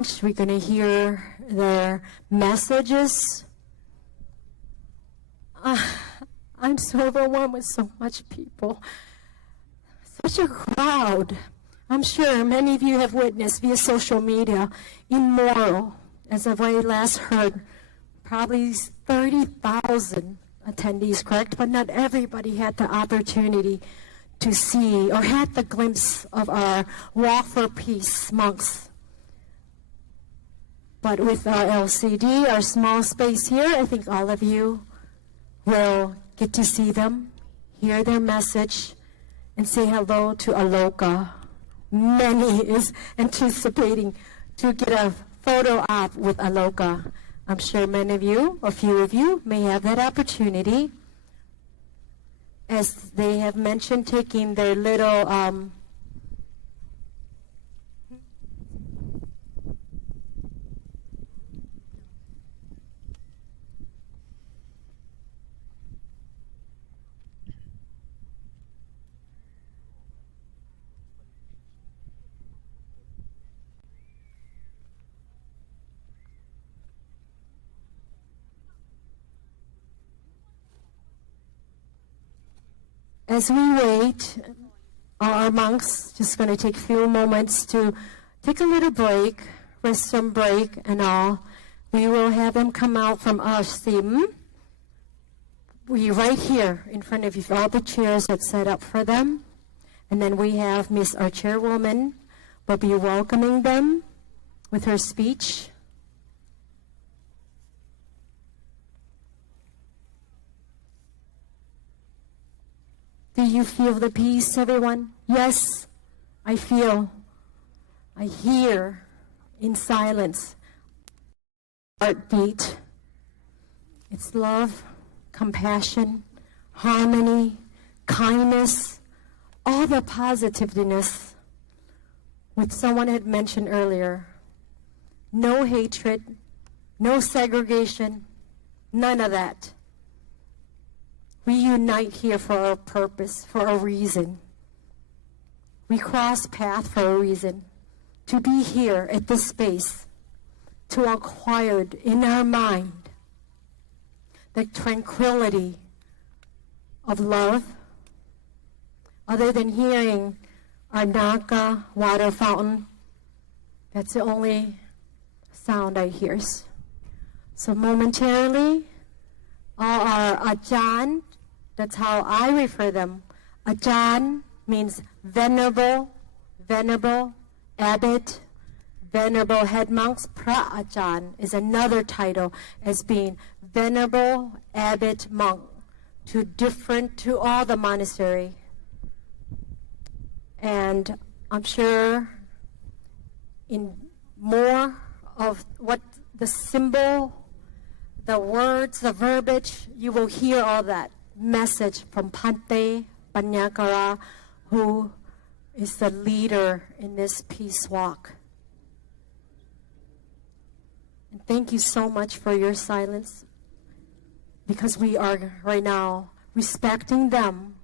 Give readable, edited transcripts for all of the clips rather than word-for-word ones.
We're going to hear their messages. I'm so overwhelmed with so much people. Such a crowd. I'm sure many of you have witnessed via social media, immoral, as I last heard, probably 30,000 attendees, correct? But not everybody had the opportunity to see or had the glimpse of our Walk for Peace monks. But with our LCD, our small space here, I think all of you will get to see them, hear their message, and say hello to Aloka. Many is anticipating to get a photo op with Aloka. I'm sure many of you, a few of you, may have that opportunity. As they have mentioned, taking their little as we wait, our monks just going to take a few moments to take a little break, restroom break and all. We will have them come out from our sim. We right here in front of you, all the chairs that's set up for them. And then we have Miss, our chairwoman, will be welcoming them with her speech. Do you feel the peace, everyone? Yes, I feel. I hear in silence. Heartbeat. It's love, compassion, harmony, kindness, all the positiveness. Which someone had mentioned earlier. No hatred, no segregation, none of that. We unite here for a purpose, for a reason. We cross paths for a reason. To be here at this space, to acquire in our mind the tranquility of love, other than hearing our Naka water fountain. That's the only sound I hear. So momentarily, all our Ajahn, that's how I refer them. Ajahn means venerable, abbot, venerable head monks. Pra-Ajahn is another title as being venerable abbot monk, to all the monastery. And I'm sure in more of what the symbol, the words, the verbiage, you will hear all that message from Pante Panyakara, who is the leader in this peace walk. And thank you so much for your silence, because we are right now respecting them,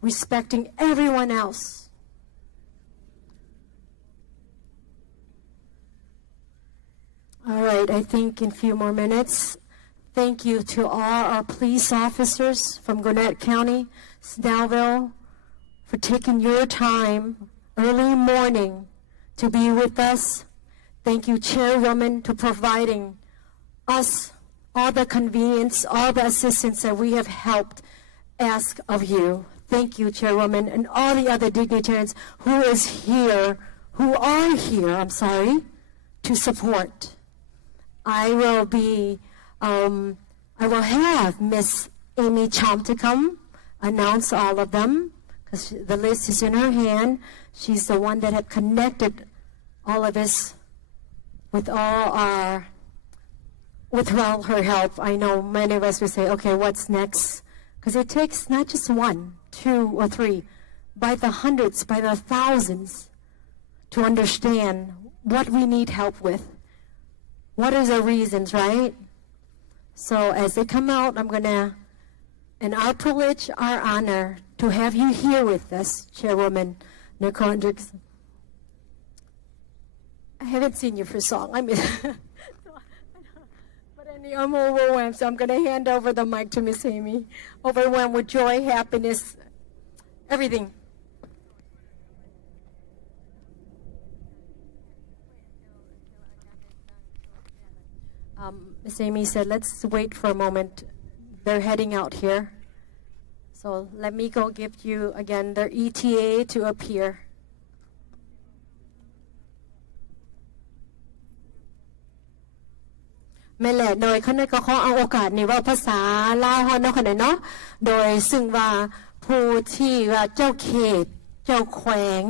respecting everyone else. All right, I think in a few more minutes. Thank you to all our police officers from Gwinnett County, Snellville, for taking your time early morning to be with us. Thank you, Chairwoman, to providing us all the convenience, all the assistance that we have helped ask of you. Thank you, Chairwoman, and all the other dignitaries who are here, to support. I will have Miss Amy Chom to come announce all of them, because the list is in her hand. She's the one that had connected all of us with all her help. I know many of us would say, okay, what's next? Because it takes not just one, two, or three, by the hundreds, by the thousands, to understand what we need help with. What are the reasons, right? So as they come out, and our privilege, our honor, to have you here with us, Chairwoman Nicole Hendricks. I haven't seen you for song. I mean, but anyway, I'm overwhelmed, so I'm going to hand over the mic to Miss Amy. Overwhelmed with joy, happiness, everything. Miss Amy said, let's wait for a moment. They're heading out here. So let me go give you, again, their ETA to appear. แม่แหละโดยเขาในก็ขอเอาโอกาสนี้ว่าภาษาลาวเฮาเนาะค่ะเนาะโดยซึ่งว่าผู้ที่ว่าเจ้าเขตเจ้าแขวง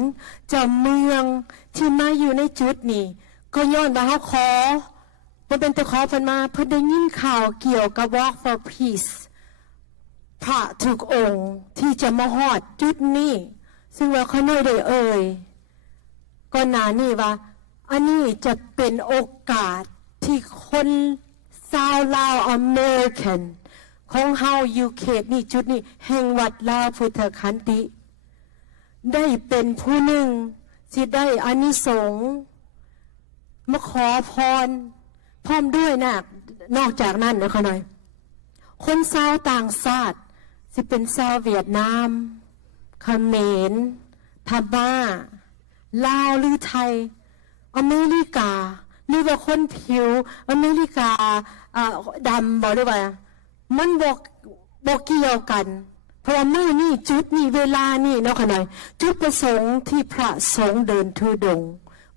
เจ้าเมืองที่มาอยู่ในจุดนี้ก็ย้อนว่าเฮาขอบ่เป็นแต่ขอเพิ่นมาเพิ่นได้ยินข่าวเกี่ยวกับ Walk for Peace พระทุกองค์ที่จะมาฮอดจุดนี้ซึ่งว่าเขาน้อยได้เอ่ยก่อนหน้านี้ว่าอันนี้จะเป็นโอกาสที่คนชาวลาวอเมริกันของเฮาอยู่เขตนี้จุดนี้แห่งวัดลาวพุทธคันติได้เป็นผู้หนึ่งที่ได้อานิสงส์มาขอพรพร้อมด้วยนะนอกจากนั้นนะคะหน่อยคนชาวต่างชาติสิเป็นชาวเวียดนามเขมรพม่าลาวหรือไทยอเมริกาหรือว่าคนผิวอเมริกาดำบอกได้ว่ามันบอกเกี่ยวกันเพราะมื้อนี้จุดนี้เวลานี้เนาะค่ะหน่อยจุดประสงค์ที่พระสงฆ์เดินธุดงค์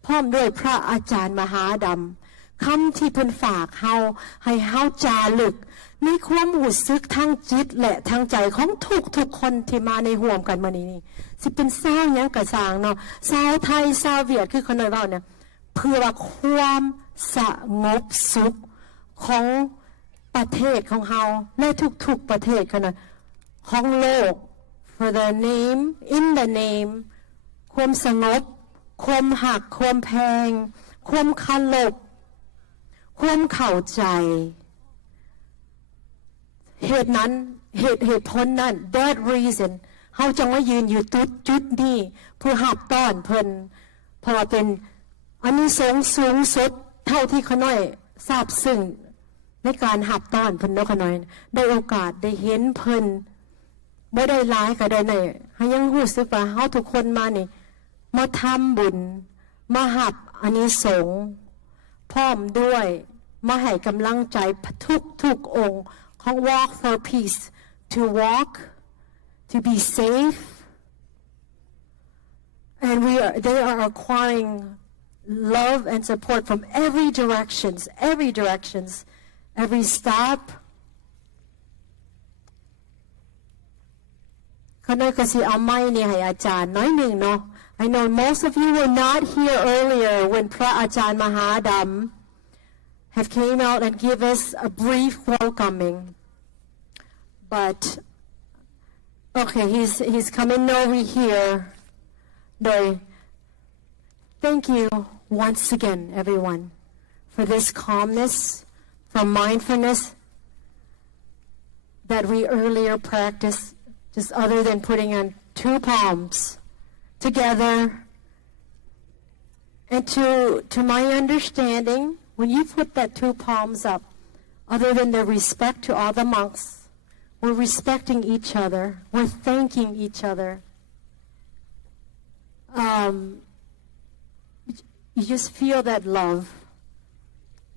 พร้อมด้วยพระอาจารย์มหาดำคำที่เพิ่นฝากเฮาให้เฮาจารึกในความรู้สึกทั้งจิตและทั้งใจของทุกคนที่มาในห่วมกันมื้อนี้นี่สิเป็นชาวหยังก็สร้างเนาะชาวไทยชาวเวียดคือคนน้อยเว้าเนี่ยเพื่อความสงบสุขของประเทศของเฮาและทุกประเทศค่ะนะของโลก for the name in the name ความสงบความหักความแพงความเคารพความเข้าใจเหตุนั้นเหตุผลนั้น that reason เฮาจึงมายืนอยู่จุดนี้เพื่อหับต้อนเพิ่นเพราะว่าเป็นอานิสงส์สูงสุดเท่าที่ขาน้อยทราบซึ่งในการหับต้อนเพิ่นเนาะขาน้อยได้โอกาสได้เห็นเพิ่นบ่ได้หลายก็ได้น้อยให้ยังรู้สึกว่าเฮาทุกคนมานี่มาทำบุญมาหับอานิสงส์พร้อมด้วยมาให้กำลังใจทุกองค์ของ Walk for Peace to walk to be safe and they are acquiring love and support from every directions every stop ขณะก็สิเอาไม้นี่ให้อาจารย์น้อยหนึ่งเนาะ I know most of you were not here earlier when พระอาจารย์มหาดำhave came out and give us a brief welcoming but okay he's coming over here thank you once again everyone for this calmness for mindfulness that we earlier practiced just other than putting on two palms together and to my understanding when you put that two palms up other than the respect to all the monks we're respecting each other we're thanking each other you just feel that love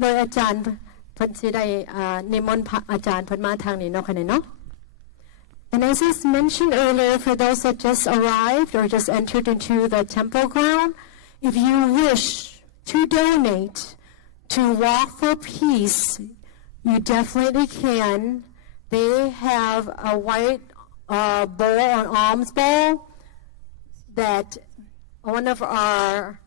โดยอาจารย์เพิ่นสิได้นิมนต์อาจารย์เพิ่นมาทางนี้เนาะค่ะเนาะ And as I mentioned earlier for those that just arrived or just entered into the temple ground if you wish to donate to Walk for Peace you definitely can they have a white bowl an alms bowl that one of our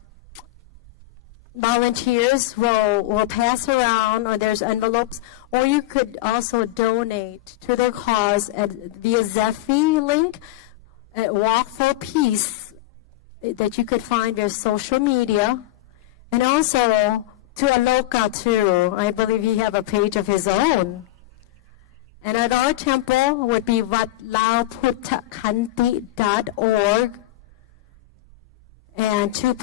volunteers will pass around or there's envelopes or you could also donate to their cause via Zephy link at Walk for Peace that you could find their social media and also to Aloka too I believe he have a page of his own and at our temple would be vatlaoputtakhanti.org and to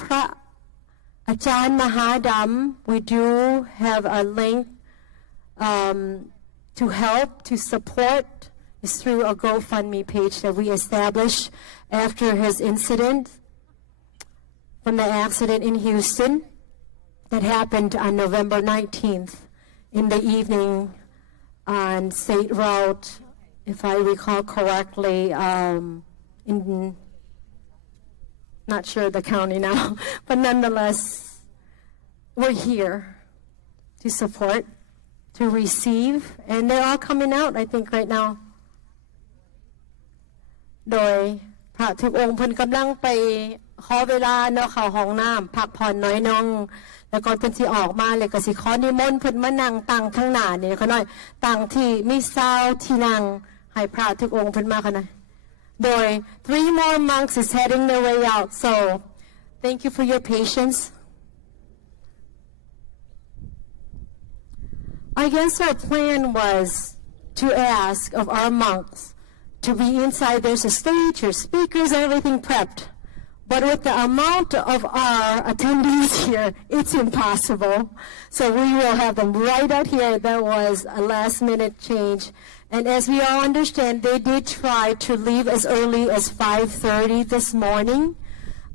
Ajahn Mahadam, we do have a link to help, to support. It's through a GoFundMe page that we established after his incident from the accident in Houston that happened on November 19th in the evening on State Route, if I recall correctly, in, not sure the county now, but nonetheless, we're here to support, to receive, and they're all coming out, I think, right now. โดยพระทุกองค์เพิ่นกำลังไปขอเวลาเนาะเข้าห้องน้ำพักผ่อนน้อยน้องแล้วก่อนเพิ่นสิออกมาเลยก็สิขอนิมนต์เพิ่นมานั่งตั้งข้างหน้านี่เขาหน่อยตั้งที่มีซาวที่นั่งให้พระทุกองค์เพิ่นมาเขาหน่อยโดย three more monks is heading their way out so thank you for your patience I guess our plan was to ask of our monks to be inside. There's a stage, there's speakers, everything prepped. But with the amount of our attendees here, it's impossible. So we will have them right out here. That was a last-minute change. And as we all understand, they did try to leave as early as 5:30 this morning.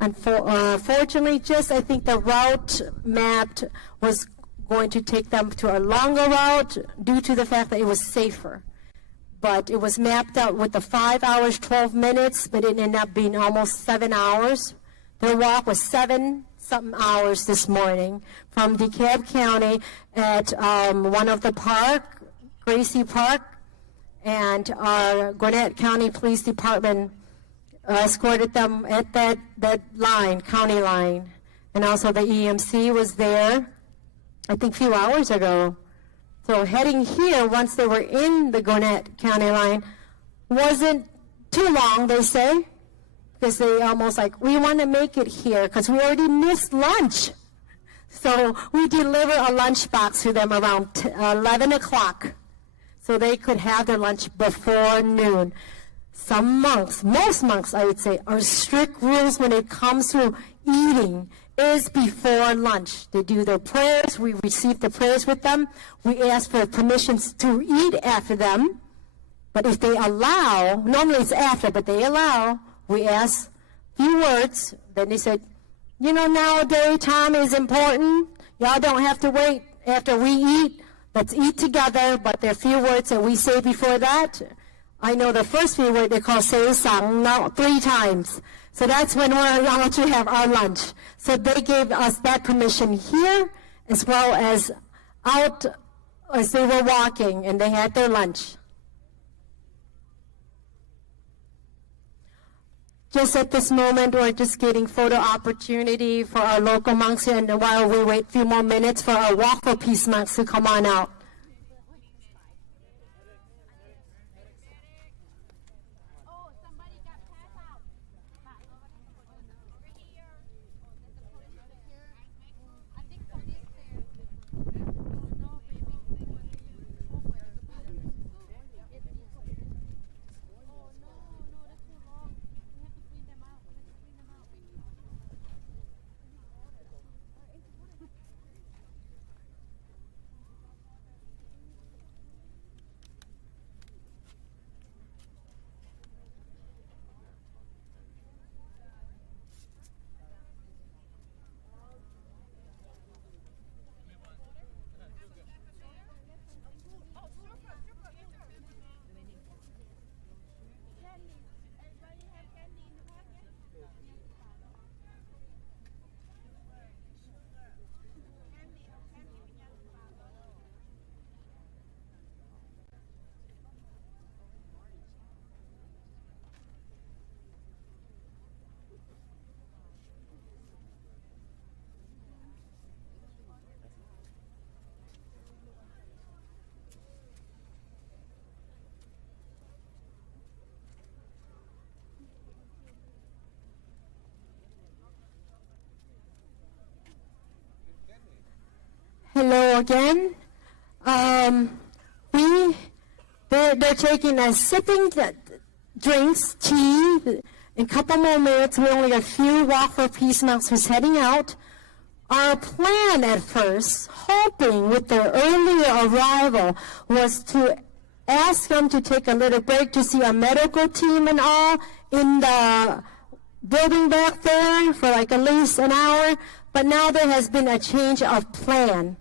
Unfortunately, just I think the route mapped was going to take them to a longer route due to the fact that it was safer. But it was mapped out with the 5 hours, 12 minutes, but it ended up being almost 7 hours. Their walk was 7-something hours this morning from DeKalb County at one of the park, Gracie Park, and our Gwinnett County Police Department escorted them at that line, county line. And also the EMC was there, I think a few hours ago. So heading here, once they were in the Gwinnett County line, wasn't too long, they say, because they almost like, we want to make it here because we already missed lunch. So we deliver a lunch box to them around 11 o'clock so they could have their lunch before noon. Some monks, most monks I would say, are strict rules when it comes to eating. Is before lunch. They do their prayers. We receive the prayers with them. We ask for permissions to eat after them. But if they allow, normally it's after, but they allow, we ask a few words. Then they said, you know, nowadays time is important. Y'all don't have to wait after we eat. Let's eat together. But there are few words that we say before that. I know the first few words they call say sang now 3 times. So that's when we're allowed to have our lunch. So they gave us that permission here as well as out as they were walking and they had their lunch. Just at this moment, we're just getting photo opportunity for our local monks here, and while we wait a few more minutes for our Walk for Peace monks to come on out. Hello again. They're taking a sipping drinks, tea. In a couple more minutes, we only got a few Walk for Peace monks who's heading out. Our plan at first, hoping with their early arrival, was to ask them to take a little break to see a medical team and all in the building back there for like at least an hour. But now there has been a change of plan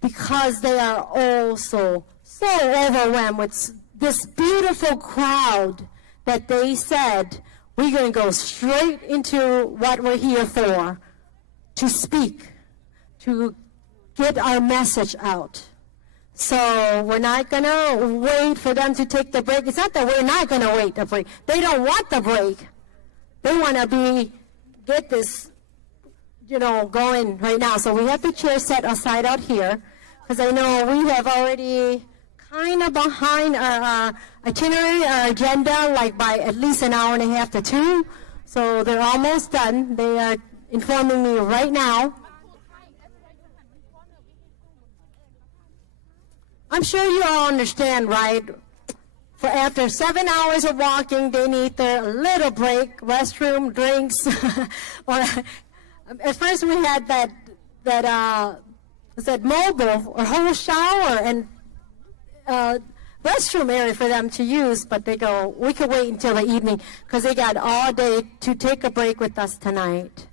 because they are also so overwhelmed with this beautiful crowd that they said, we're going to go straight into what we're here for, to speak, to get our message out. So we're not going to wait for them to take the break. It's not that we're not going to wait the break. They don't want the break. They want to get this, going right now. So we have the chair set aside out here, because I know we have already kind of behind our itinerary, our agenda, like by at least an hour and a half to 2. So they're almost done. They are informing me right now. I'm sure you all understand, right? For after 7 hours of walking, they need their little break, restroom, drinks. Or at first we had that mobile or whole shower and restroom area for them to use, but they go, we could wait until the evening because they got all day to take a break with us tonight.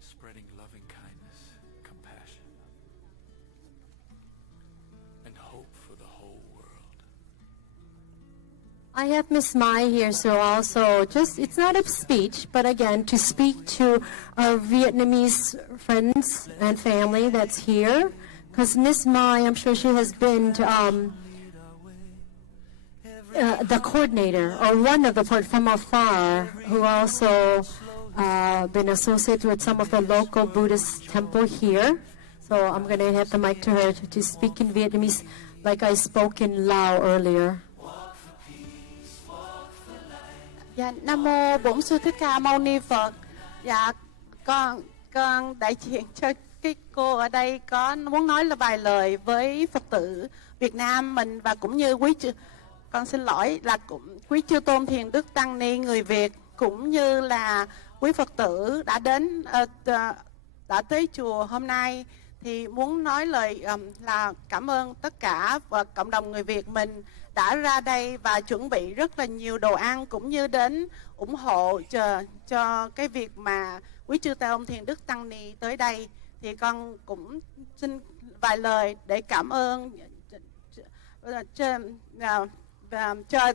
Spreading loving kindness, compassion, and hope for the whole world. I have Miss Mai here, so also it's not a speech, but again, to speak to our Vietnamese friends and family that's here. Because Miss Mai, I'm sure she has been to the coordinator, or one of the from afar, who also been associated with some of the local Buddhist temple here. So I'm going to have the mic to her to speak in Vietnamese like I spoke in Lao earlier. Dạ, Nam mô Bổn Sư Thích Ca Mâu Ni Phật. Dạ, con đại diện cho cái cô ở đây có muốn nói là vài lời với Phật tử Việt Nam mình, và cũng như con xin lỗi là quý chư tôn thiền đức tăng ni người Việt, cũng như là quý Phật tử đã tới chùa hôm nay, thì muốn nói lời là cảm ơn tất cả và cộng đồng người Việt mình đã ra đây và chuẩn bị rất là nhiều đồ ăn, cũng như đến ủng hộ cho cái việc mà quý chư tôn thiền đức tăng ni tới đây. Thì con cũng xin vài lời để cảm ơn cho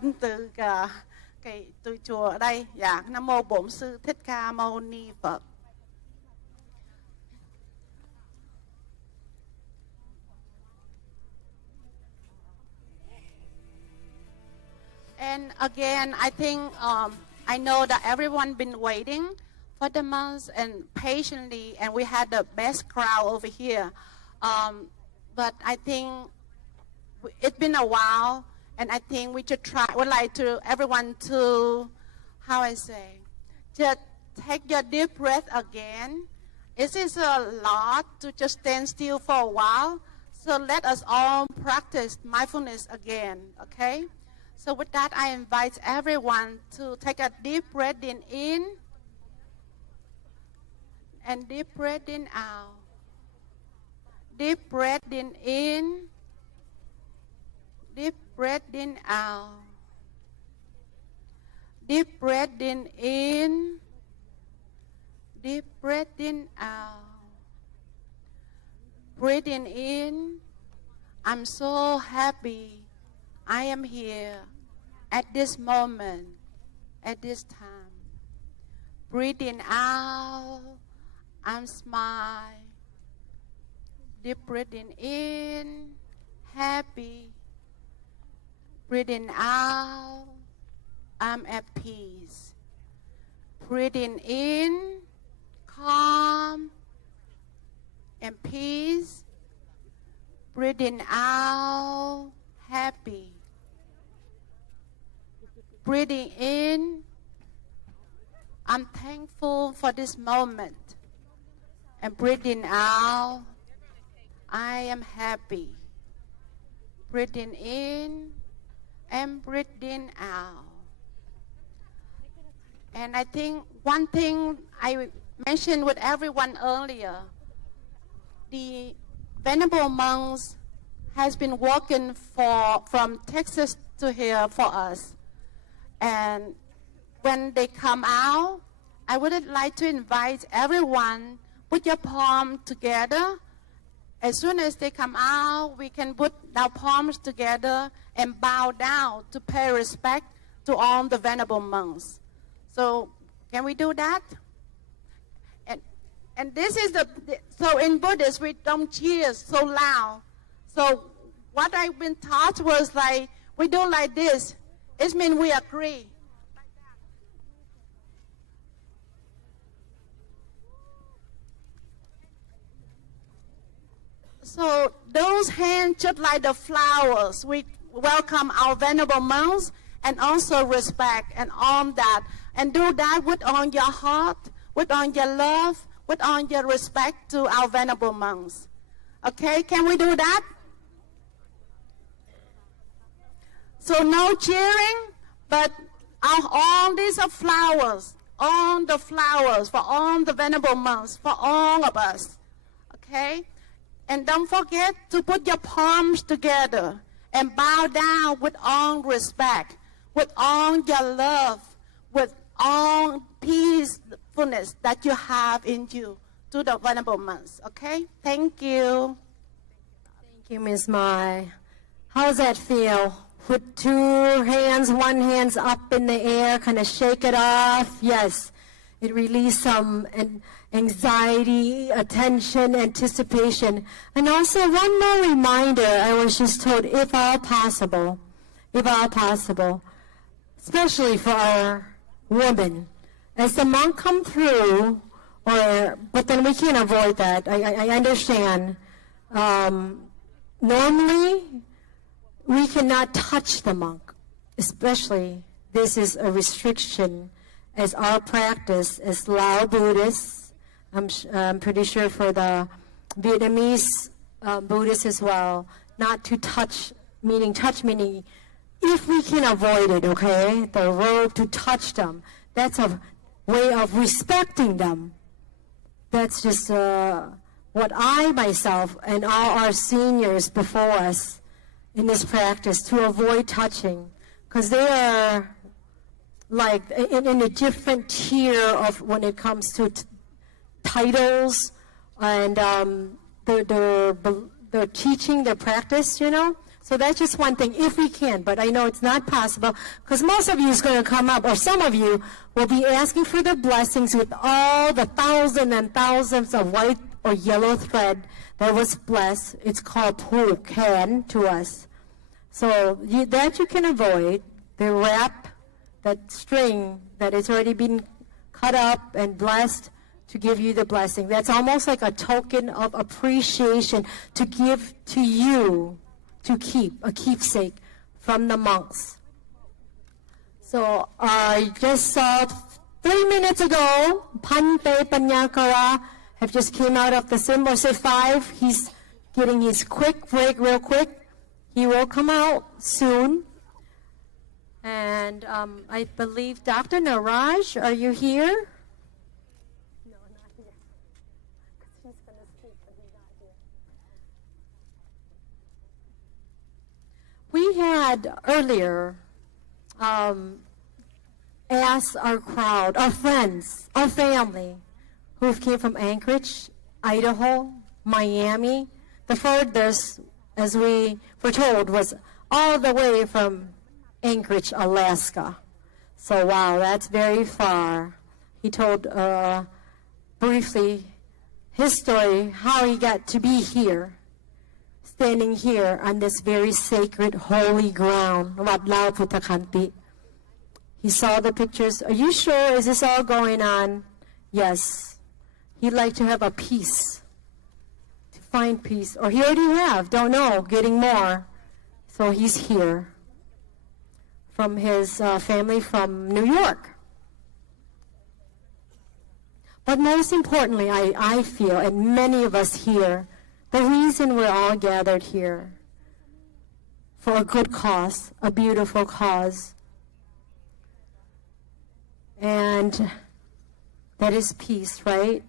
từ chùa ở đây. Dạ, Nam mô Bổn Sư Thích Ca Mâu Ni Phật. And again, I think I know that everyone been waiting for the months and patiently, and we had the best crowd over here. But I think it's been a while, and I think we should try. Would like to everyone to, just take your deep breath again. It is a lot to just stand still for a while. So let us all practice mindfulness again, okay? So with that, I invite everyone to take a deep breath in and deep breath out. Deep breath in, deep breath out. Deep breath in, deep breath out. Breathing in, I'm so happy I am here at this moment, at this time. Breathing out, I'm smiling. Deep breathing in, happy. Breathing out, I'm at peace. Breathing in, calm. and peace. Breathing out, happy. Breathing in, I'm thankful for this moment. And breathing out, I am happy. Breathing in and breathing out. And I think one thing I mentioned with everyone earlier, the Venerable monks has been working from Texas to here for us. And when they come out, I would like to invite everyone, put your palm together. As soon as they come out, we can put our palms together and bow down to pay respect to all the Venerable monks. So can we do that? And this is so in Buddhist, we don't cheer so loud. So what I've been taught was like, we do like this. It means we agree. So those hands just like the flowers. We welcome our Venerable monks and also respect and all that. And do that with all your heart, with all your love, with all your respect to our Venerable monks. Okay, can we do that? So no cheering, but all these are flowers, all the flowers for all the Venerable monks, for all of us. Okay? And don't forget to put your palms together and bow down with all respect, with all your love, with all peacefulness that you have in you to the Venerable monks. Okay? Thank you. Thank you, Ms. Mai. How does that feel? Put two hands, one hand's up in the air, kind of shake it off. Yes, it released some anxiety, attention, anticipation. And also one more reminder, I was just told, if all possible, especially for our women, as the monk come through, but then we can't avoid that. I understand. Normally, we cannot touch the monk, especially this is a restriction as our practice as Lao Buddhists. I'm pretty sure for the Vietnamese Buddhists as well, not to touch meaning if we can avoid it, okay? The road to touch them, that's a way of respecting them. That's just what I myself and all our seniors before us in this practice to avoid touching, because they are like in a different tier of when it comes to titles and they're teaching their practice, you know. So that's just one thing, if we can, but I know it's not possible, because most of you is going to come up, or some of you will be asking for the blessings with all the thousands and thousands of white or yellow thread that was blessed. It's called pulkan to us. So that you can avoid, the wrap, that string that has already been cut up and blessed to give you the blessing. That's almost like a token of appreciation to give to you, to keep, a keepsake from the monks. So I just saw 3 minutes ago, Pante Panyakara have just came out of the symbol. Say 5, he's getting his quick break real quick. He will come out soon. And I believe Dr. Naraj, are you here? No, not here. He's going to speak, but he's not here. We had earlier asked our crowd, our friends, our family, who came from Anchorage, Idaho, Miami. The furthest, as we were told, was all the way from Anchorage, Alaska. So wow, that's very far. He told briefly his story, how he got to be here, standing here on this very sacred, holy ground, Wat Lao Puttakanti. He saw the pictures. Are you sure? Is this all going on? Yes. He'd like to have a peace find peace. Or he already have, don't know, getting more. So he's here from his family from New York. But most importantly, I feel, and many of us here, the reason we're all gathered here for a good cause, a beautiful cause, and that is peace, right?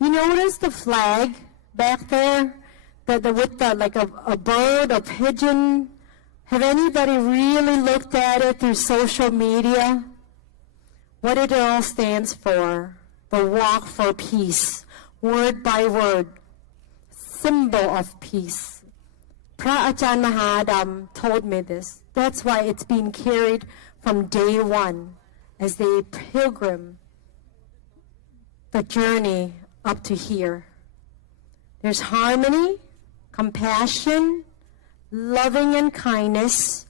You notice the flag back there, with like a bird, a pigeon. Have anybody really looked at it through social media? What it all stands for? The walk for peace, word by word, symbol of peace. พระอาจารย์มหาดำ told me this. That's why it's being carried from day one as they pilgrim the journey up to here. There's harmony, compassion, loving and kindness.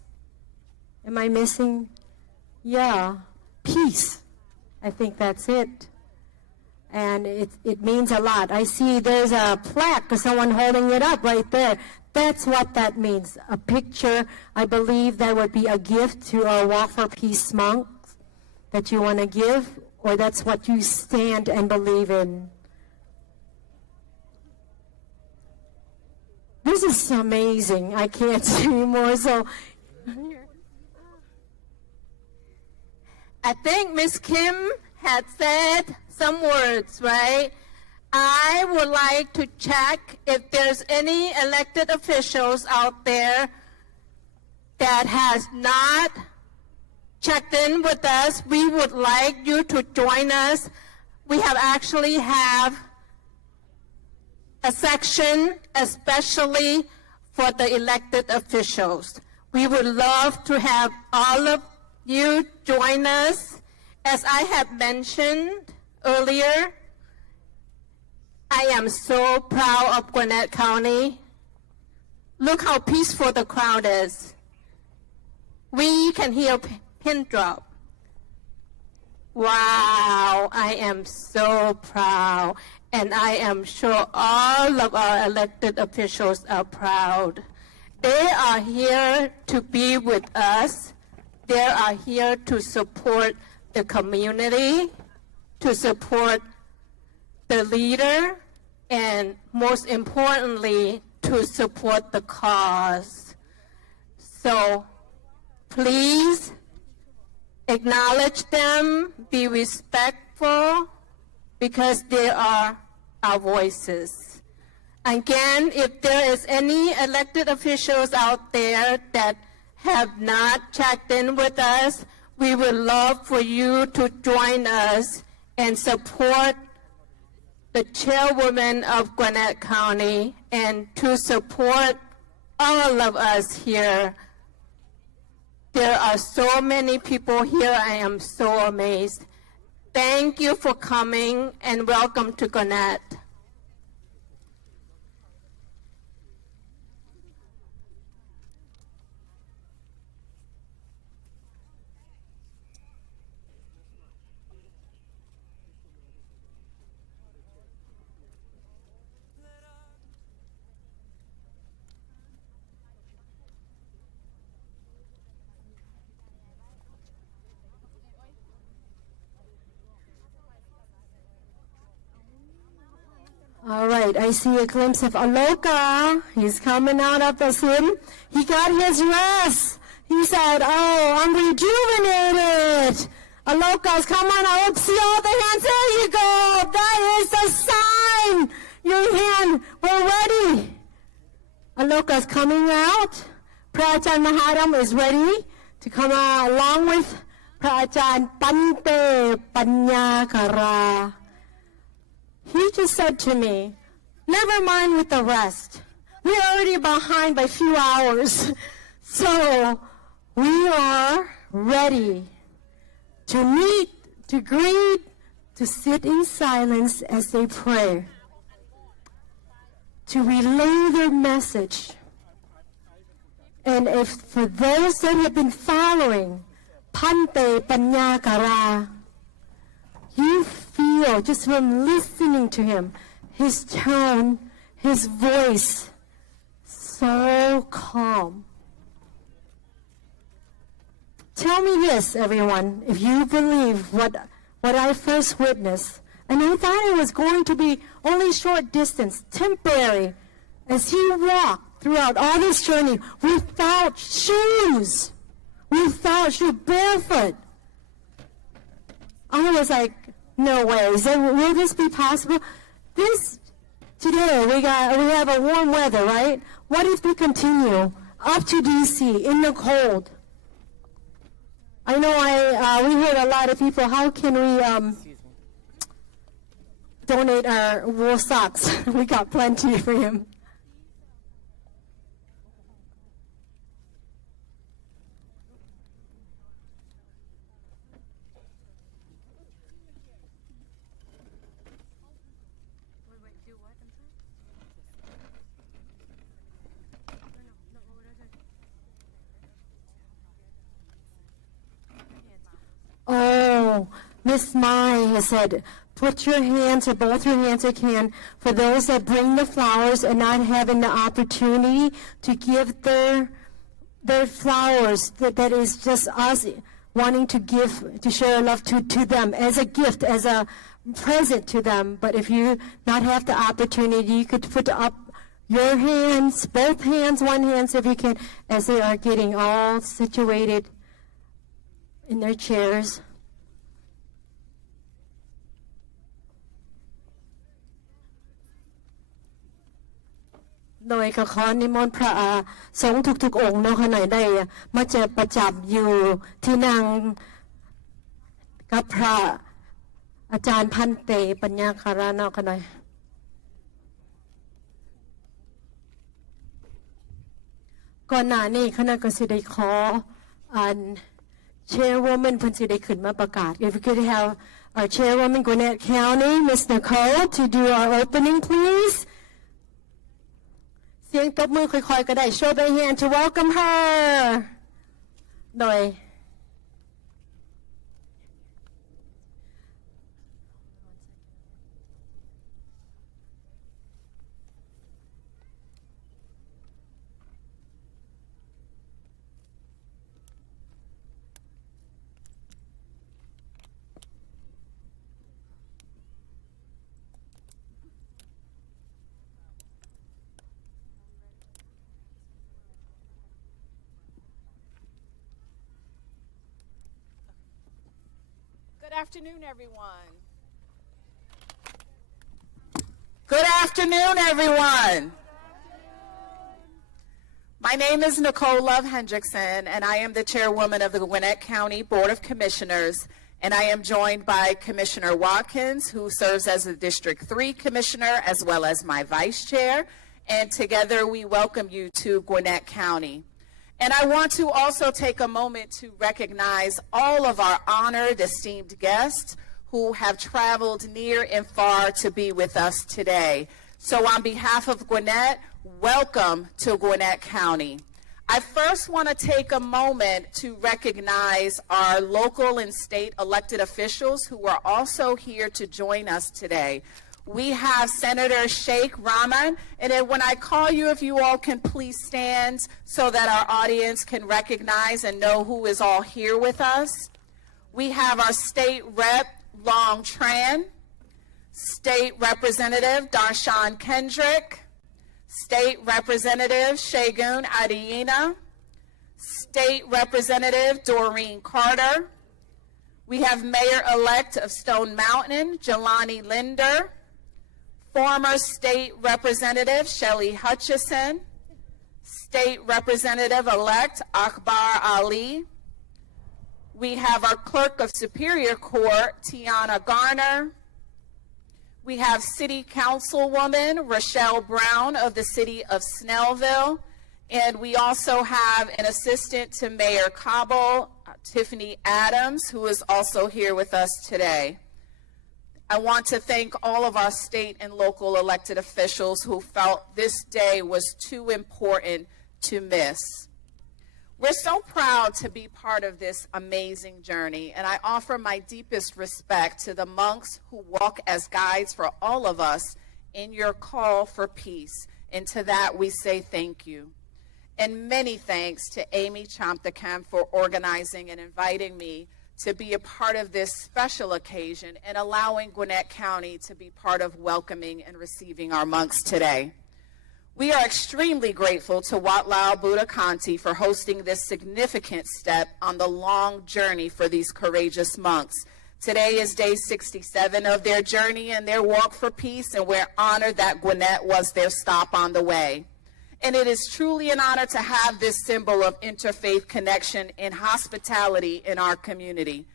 Am I missing? Yeah, peace. I think that's it. And it means a lot. I see there's a plaque of someone holding it up right there. That's what that means. A picture. I believe that would be a gift to our Walk for Peace monks that you want to give, or that's what you stand and believe in. This is amazing. I can't say more. So I think Miss Kim had said some words, right? I would like to check if there's any elected officials out there that has not checked in with us. We would like you to join us. We actually have a section especially for the elected officials. We would love to have all of you join us. As I have mentioned earlier, I am so proud of Gwinnett County. Look how peaceful the crowd is. We can hear pin drop. Wow, I am so proud, and I am sure all of our elected officials are proud. They are here to be with us. They are here to support the community, to support the leader, and most importantly, to support the cause. So please acknowledge them, be respectful, because they are our voices. Again, if there is any elected officials out there that have not checked in with us, we would love for you to join us and support the chairwoman of Gwinnett County and to support all of us here. There are so many people here. I am so amazed. Thank you for coming and welcome to Gwinnett. all right, I see a glimpse of Aloka. He's coming out of the swim. He got his rest. He said, oh, I'm rejuvenated. Aloka's come on up. See all the hands. There you go. That is a sign. Your hand. We're ready. Aloka's coming out. พระอาจารย์ Mahadam is ready to come out along with พระอาจารย์ Pante Panyakara. He just said to me, never mind with the rest. We're already behind by a few hours. So we are ready to meet, to greet, to sit in silence as they pray, to relay their message. And if for those that have been following Pante Panyakara, you feel just from listening to him, his tone, his voice so calm. Tell me this, everyone, if you believe what I first witnessed. And I thought it was going to be only short distance, temporary, as he walked throughout all this journey without shoes, barefoot. I was like, no way. Will this be possible? Today we have a warm weather, right? What if we continue up to DC in the cold? I know we heard a lot of people, how can we donate our wool socks? We got plenty for him. Oh, Miss Mai has said, put your hands, or both your hands if you can, for those that bring the flowers and not having the opportunity to give their flowers. That is just us wanting to give, to share love to them as a gift, as a present to them. But if you not have the opportunity, you could put up your hands, both hands, one hand if you can, as they are getting all situated in their chairs. โดยก็ขอนิมนต์พระสงฆ์ทุกๆองค์เนาะขณะได้มาเจอประจำอยู่ที่นั่งกับพระอาจารย์พันเตปัญญาคาราเนาะขณะก่อนหน้านี้คณะก็สิได้ขอChairwoman เพิ่นสิได้ขึ้นมาประกาศ If we could have our Chairwoman Gwinnett County, Miss Nicole, to do our opening, please. เสียงตบมือค่อยๆก็ได้ Show by hand to welcome her. โดยGood afternoon, everyone. Good afternoon, everyone. My name is Nicole Love Hendrickson, and I am the chairwoman of the Gwinnett County Board of Commissioners, and I am joined by Commissioner Watkins, who serves as the District 3 Commissioner, as well as my vice chair, and together we welcome you to Gwinnett County. And I want to also take a moment to recognize all of our honored, esteemed guests who have traveled near and far to be with us today. So on behalf of Gwinnett, welcome to Gwinnett County. I first want to take a moment to recognize our local and state elected officials who are also here to join us today. We have Senator Sheikh Rahman, and then when I call you, if you all can please stand so that our audience can recognize and know who is all here with us. We have our State Rep Long Tran, State Representative Darshan Kendrick, State Representative Shagun Adeyina, State Representative Doreen Carter. We have Mayor-elect of Stone Mountain, Jelani Linder, former State Representative Shelley Hutchison, State Representative-elect Akbar Ali. We have our Clerk of Superior Court, Tiana Garner. We have City Councilwoman Rochelle Brown of the City of Snellville. And we also have an assistant to Mayor Cabo, Tiffany Adams, who is also here with us today. I want to thank all of our state and local elected officials who felt this day was too important to miss. We're so proud to be part of this amazing journey, and I offer my deepest respect to the monks who walk as guides for all of us in your call for peace. And to that, we say thank you. And many thanks to Amy Chomtacam for organizing and inviting me to be a part of this special occasion and allowing Gwinnett County to be part of welcoming and receiving our monks today. We are extremely grateful to Wat Lao Buddha Kanti for hosting this significant step on the long journey for these courageous monks. Today is day 67 of their journey and their walk for peace, and we're honored that Gwinnett was their stop on the way. And it is truly an honor to have this symbol of interfaith connection and hospitality in our community.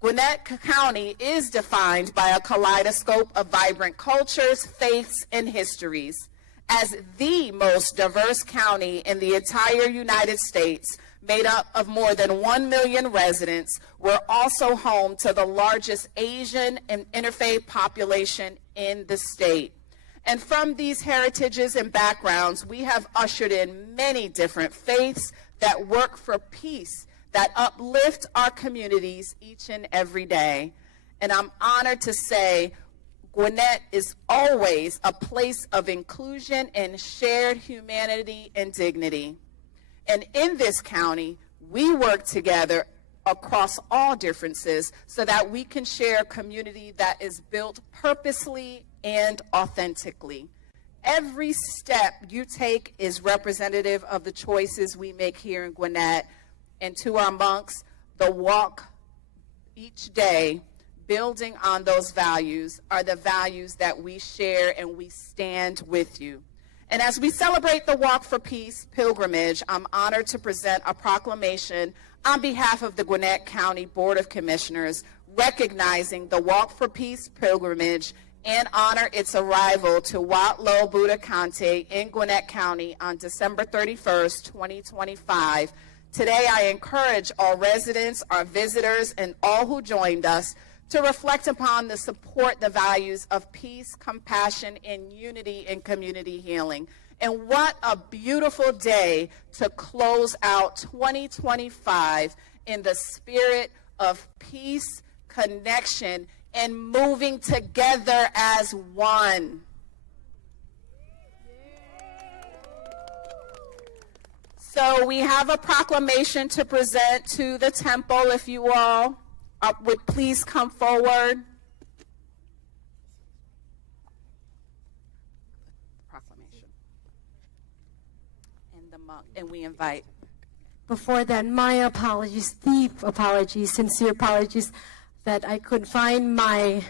Gwinnett County is defined by a kaleidoscope of vibrant cultures, faiths, and histories. As the most diverse county in the entire United States, made up of more than 1 million residents, we're also home to the largest Asian and interfaith population in the state. And from these heritages and backgrounds, we have ushered in many different faiths that work for peace, that uplift our communities each and every day. And I'm honored to say Gwinnett is always a place of inclusion and shared humanity and dignity. And in this county, we work together across all differences so that we can share a community that is built purposely and authentically. Every step you take is representative of the choices we make here in Gwinnett. And to our monks, the walk each day, building on those values, are the values that we share, and we stand with you. And as we celebrate the Walk for Peace pilgrimage, I'm honored to present a proclamation on behalf of the Gwinnett County Board of Commissioners, recognizing the Walk for Peace pilgrimage and honor its arrival to Wat Lo Buddha Kanti in Gwinnett County on December 31st, 2025. Today, I encourage all residents, our visitors, and all who joined us to reflect upon the support, the values of peace, compassion, and unity in community healing. And what a beautiful day to close out 2025 in the spirit of peace, connection, and moving together as one. So we have a proclamation to present to the temple. If you all would please come forward. Proclamation. And the monk, and we invite. Before that, my apologies, deep apologies, sincere apologies that I couldn't find my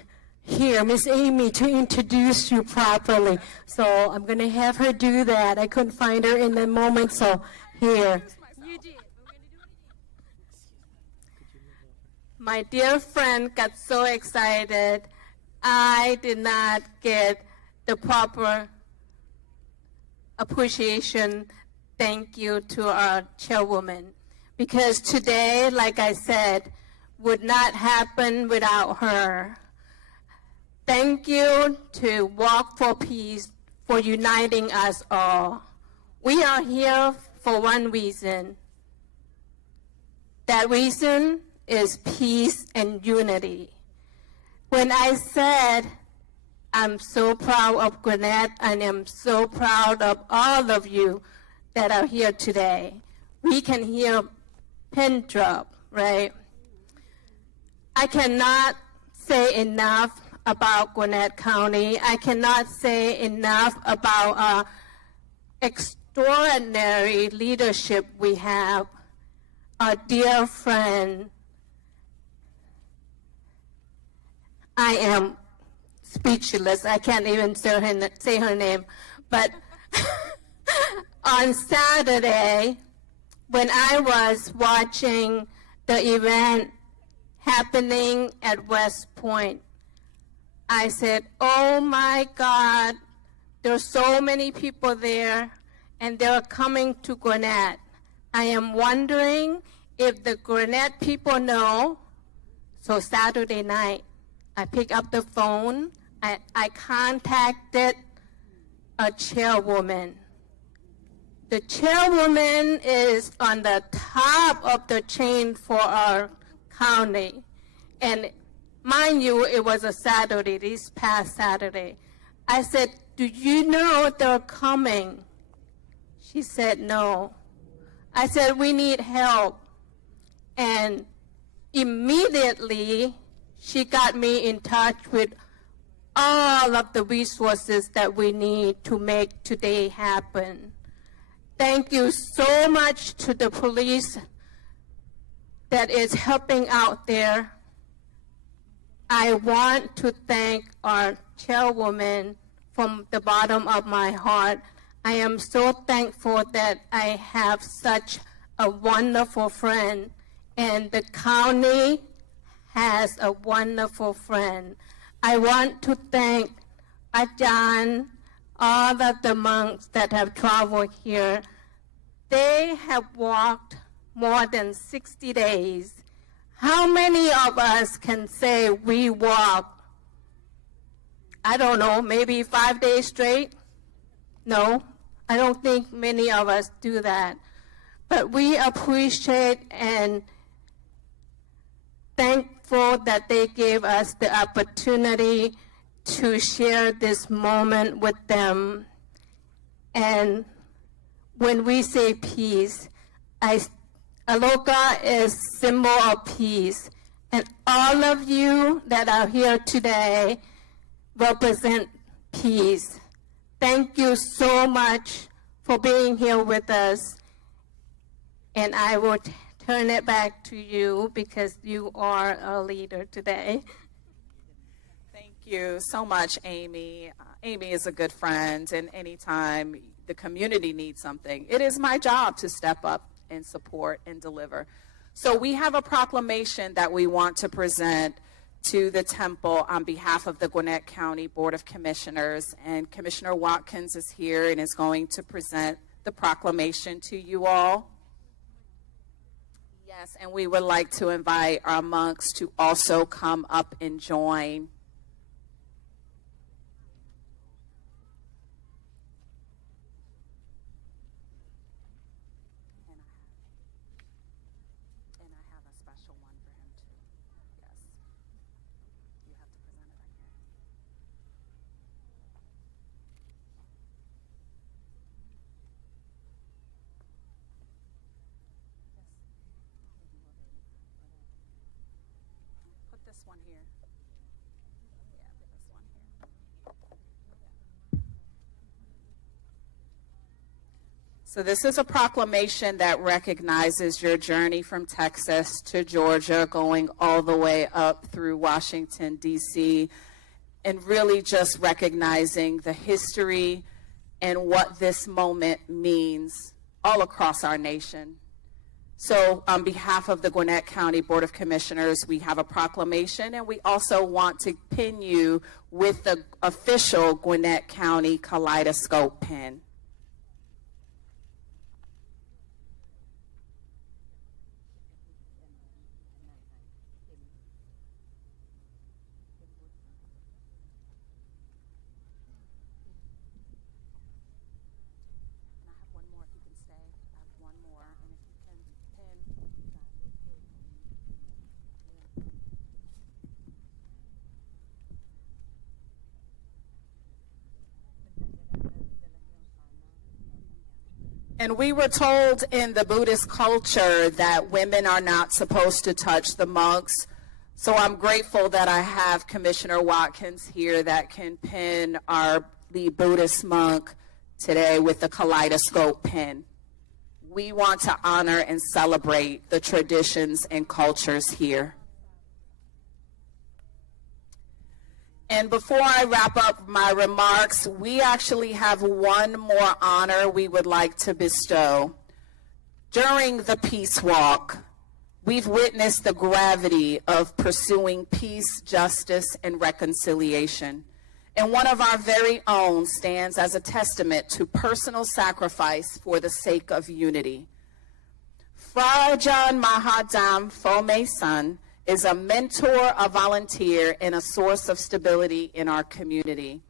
Miss Amy, to introduce you properly. So I'm going to have her do that. I couldn't find her in the moment, so here. My dear friend got so excited, I did not get the proper appreciation. Thank you to our chairwoman. Because today, like I said, would not happen without her. Thank you to Walk for Peace for uniting us all. We are here for one reason. That reason is peace and unity. When I said, I'm so proud of Gwinnett, and I'm so proud of all of you that are here today, we can hear pin drop, right? I cannot say enough about Gwinnett County. I cannot say enough about our extraordinary leadership we have, our dear friend. I am speechless. I can't even say her name. But on Saturday, when I was watching the event happening at West Point, I said, oh my God, there are so many people there, and they're coming to Gwinnett. I am wondering if the Gwinnett people know. So Saturday night, I picked up the phone. I contacted a chairwoman. The chairwoman is on the top of the chain for our county. And mind you, it was a Saturday, this past Saturday. I said, "Do you know they're coming?" She said, "No." I said, "We need help." And immediately, she got me in touch with all of the resources that we need to make today happen. Thank you so much to the police that is helping out there. I want to thank our chairwoman from the bottom of my heart. I am so thankful that I have such a wonderful friend, and the county has a wonderful friend. I want to thank Ajahn, all of the monks that have traveled here. They have walked more than 60 days. How many of us can say we walked, I don't know, maybe 5 days straight? No, I don't think many of us do that. But we appreciate and thankful that they gave us the opportunity to share this moment with them. And when we say peace, Aloka is symbol of peace. And all of you that are here today represent peace. Thank you so much for being here with us. And I will turn it back to you because you are a leader today. Thank you so much, Amy. Amy is a good friend, and anytime the community needs something, it is my job to step up and support and deliver. So we have a proclamation that we want to present to the temple on behalf of the Gwinnett County Board of Commissioners, and Commissioner Watkins is here and is going to present the proclamation to you all. Yes, and we would like to invite our monks to also come up and join. And I have a special one for him too. Yes. You have to present it again. Put this one here. Yeah, put this one here. So this is a proclamation that recognizes your journey from Texas to Georgia, going all the way up through Washington, D.C., and really just recognizing the history and what this moment means all across our nation. So on behalf of the Gwinnett County Board of Commissioners, we have a proclamation, and we also want to pin you with the official Gwinnett County kaleidoscope pin. And I have one more if you can stay. I have one more, and if you can pin. And we were told in the Buddhist culture that women are not supposed to touch the monks. So I'm grateful that I have Commissioner Watkins here that can pin our lead Buddhist monk today with the kaleidoscope pin. We want to honor and celebrate the traditions and cultures here. And before I wrap up my remarks, we actually have one more honor we would like to bestow. During the Peace Walk, we've witnessed the gravity of pursuing peace, justice, and reconciliation. And one of our very own stands as a testament to personal sacrifice for the sake of unity. Fra John Mahadam Fome Sun is a mentor, a volunteer, and a source of stability in our community.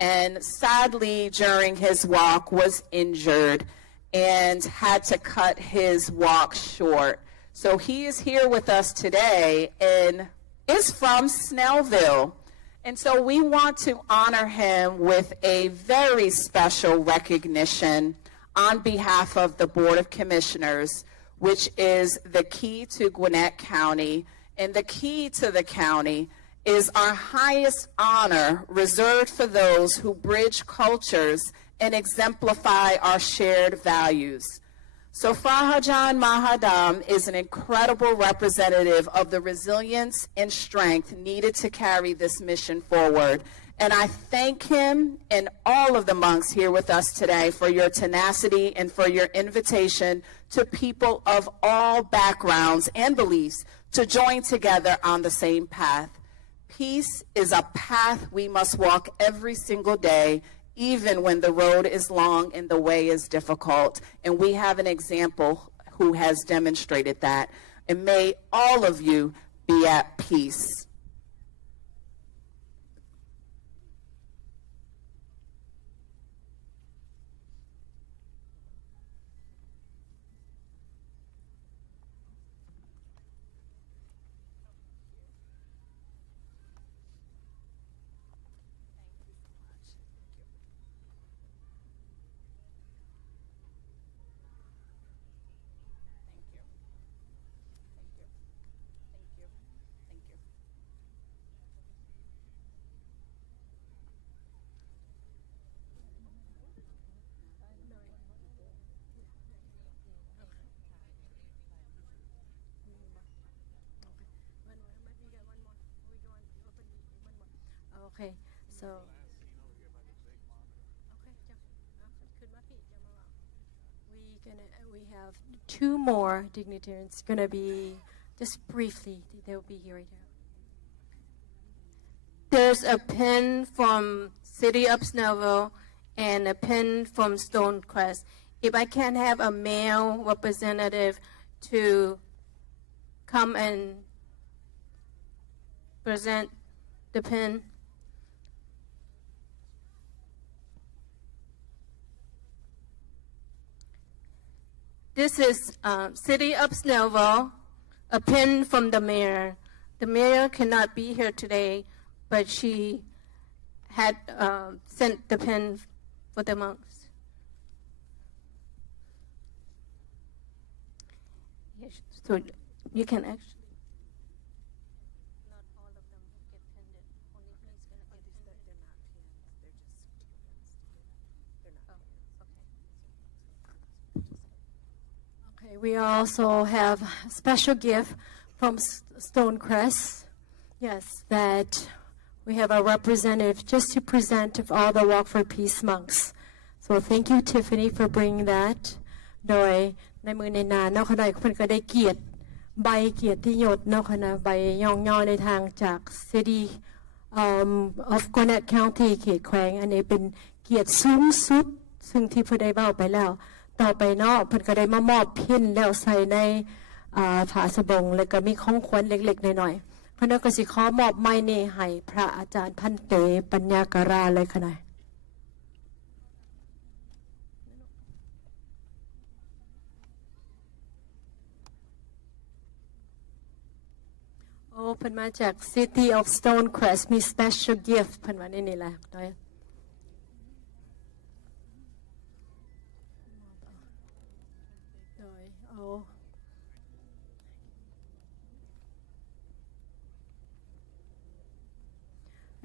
And sadly, during his walk, was injured and had to cut his walk short. So he is here with us today and is from Snellville. And so we want to honor him with a very special recognition on behalf of the Board of Commissioners, which is the key to Gwinnett County. And the key to the county is our highest honor reserved for those who bridge cultures and exemplify our shared values. So Fahajan Mahadam is an incredible representative of the resilience and strength needed to carry this mission forward. And I thank him and all of the monks here with us today for your tenacity and for your invitation to people of all backgrounds and beliefs to join together on the same path. Peace is a path we must walk every single day, even when the road is long and the way is difficult. And we have an example who has demonstrated that. And may all of you be at peace. Okay, so we have two more dignitaries. Gonna be just briefly. They'll be here right now. There's a pin from City of Snellville and a pin from Stonecrest. If I can have a male representative to come and present the pin. This is City of Snellville, a pin from the mayor. The mayor cannot be here today, but she had sent the pin for the monks. Yes, so you can actually. Not all of them get pinned. Only he's going to get pinned. They're not pins. They're just pins. They're not pins. Okay, we also have a special gift from Stonecrest. Yes, that we have a representative just to present of all the Walk for Peace monks. So thank you, Tiffany, for bringing that. โดยในมือในนานเนาะค่ะเพิ่นก็ได้เกียรติใบเกียรติยศเนาะค่ะนะใบย่องย่อในทางจาก City of Gwinnett County เขตแขวงอันนี้เป็นเกียรติสูงสุดซึ่งที่เพิ่นได้เว้าไปแล้วต่อไปเนาะเพิ่นก็ได้มามอบพินแล้วใส่ในผาสบงแล้วก็มีของขวัญเล็กๆน้อยๆคณะก็สิขอมอบไม้นี้ให้พระอาจารย์พันเตปัญญาการาเลยค่ะนายโอ้เพิ่นมาจาก City of Stonecrest มี special gift เพิ่นว่านี่แหละน้อยโอ้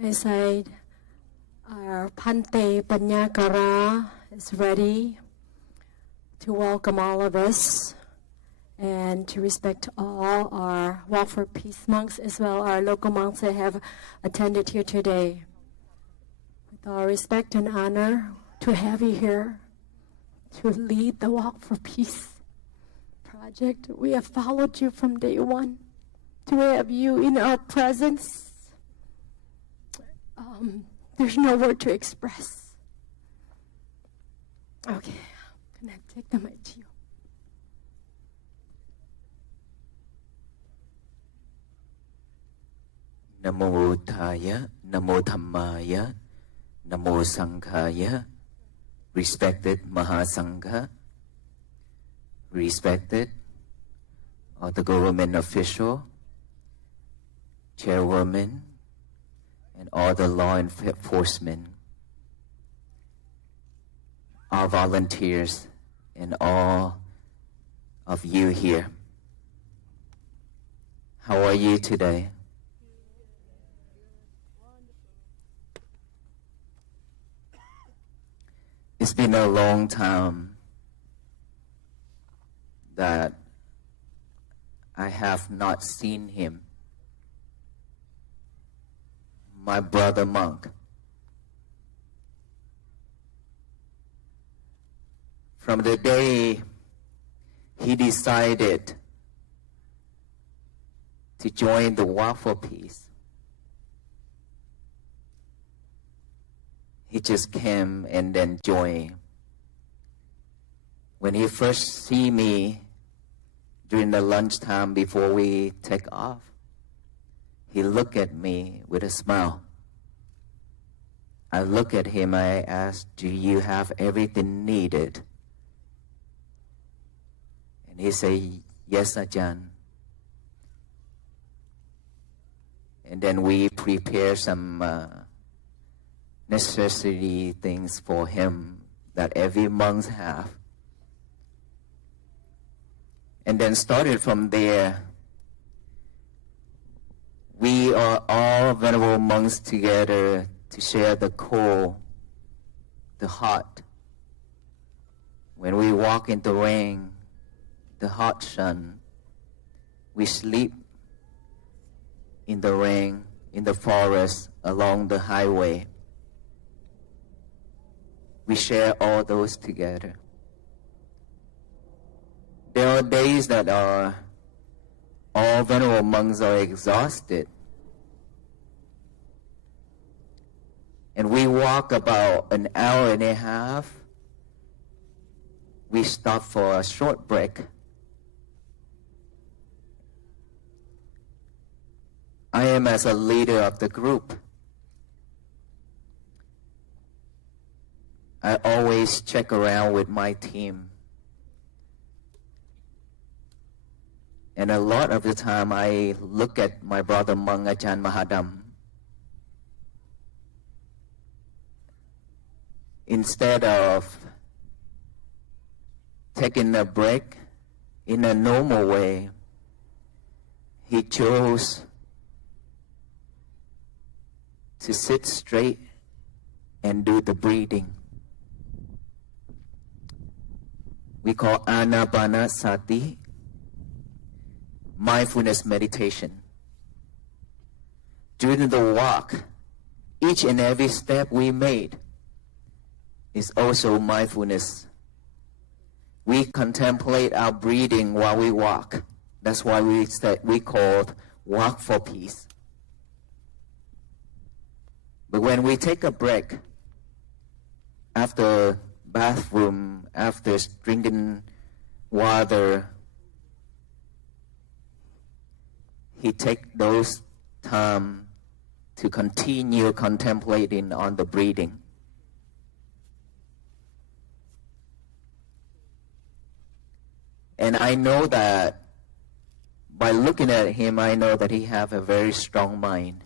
I said our Pante Panyakara is ready to welcome all of us and to respect all our Walk for Peace monks as well our local monks that have attended here today. With all respect and honor to have you here to lead the Walk for Peace project. We have followed you from day one. To have you in our presence, there's no word to express. Okay, I'm going to take the mic to you. นะโมทายะนะโมธัมมายะนะโมสังฆายะ respected Mahasangha, respected all the government official, chairwoman, and all the law enforcement, our volunteers, and all of you here. How are you today? It's been a long time that I have not seen him, my brother monk. From the day he decided to join the Walk for Peace, he just came and then joined. When he first see me during the lunchtime before we take off, he looked at me with a smile. I look at him, I ask, do you have everything needed? And he say, yes, Ajahn. And then we prepare some necessary things for him that every monk have. And then started from there. We are all venerable monks together to share the core, the heart. When we walk in the rain, the hot sun, we sleep in the rain, in the forest, along the highway. We share all those together. There are days that all venerable monks are exhausted. And we walk about an hour and a half. We stop for a short break. I am as a leader of the group. I always check around with my team. And a lot of the time I look at my brother monk Ajahn Mahadam. Instead of taking a break in a normal way, he chose to sit straight and do the breathing. We call Anapanasati mindfulness meditation. During the walk, each and every step we made is also mindfulness. We contemplate our breathing while we walk. That's why we called Walk for Peace. But when we take a break, after bathroom, after drinking water, he take those time to continue contemplating on the breathing. And I know that by looking at him, I know that he have a very strong mind.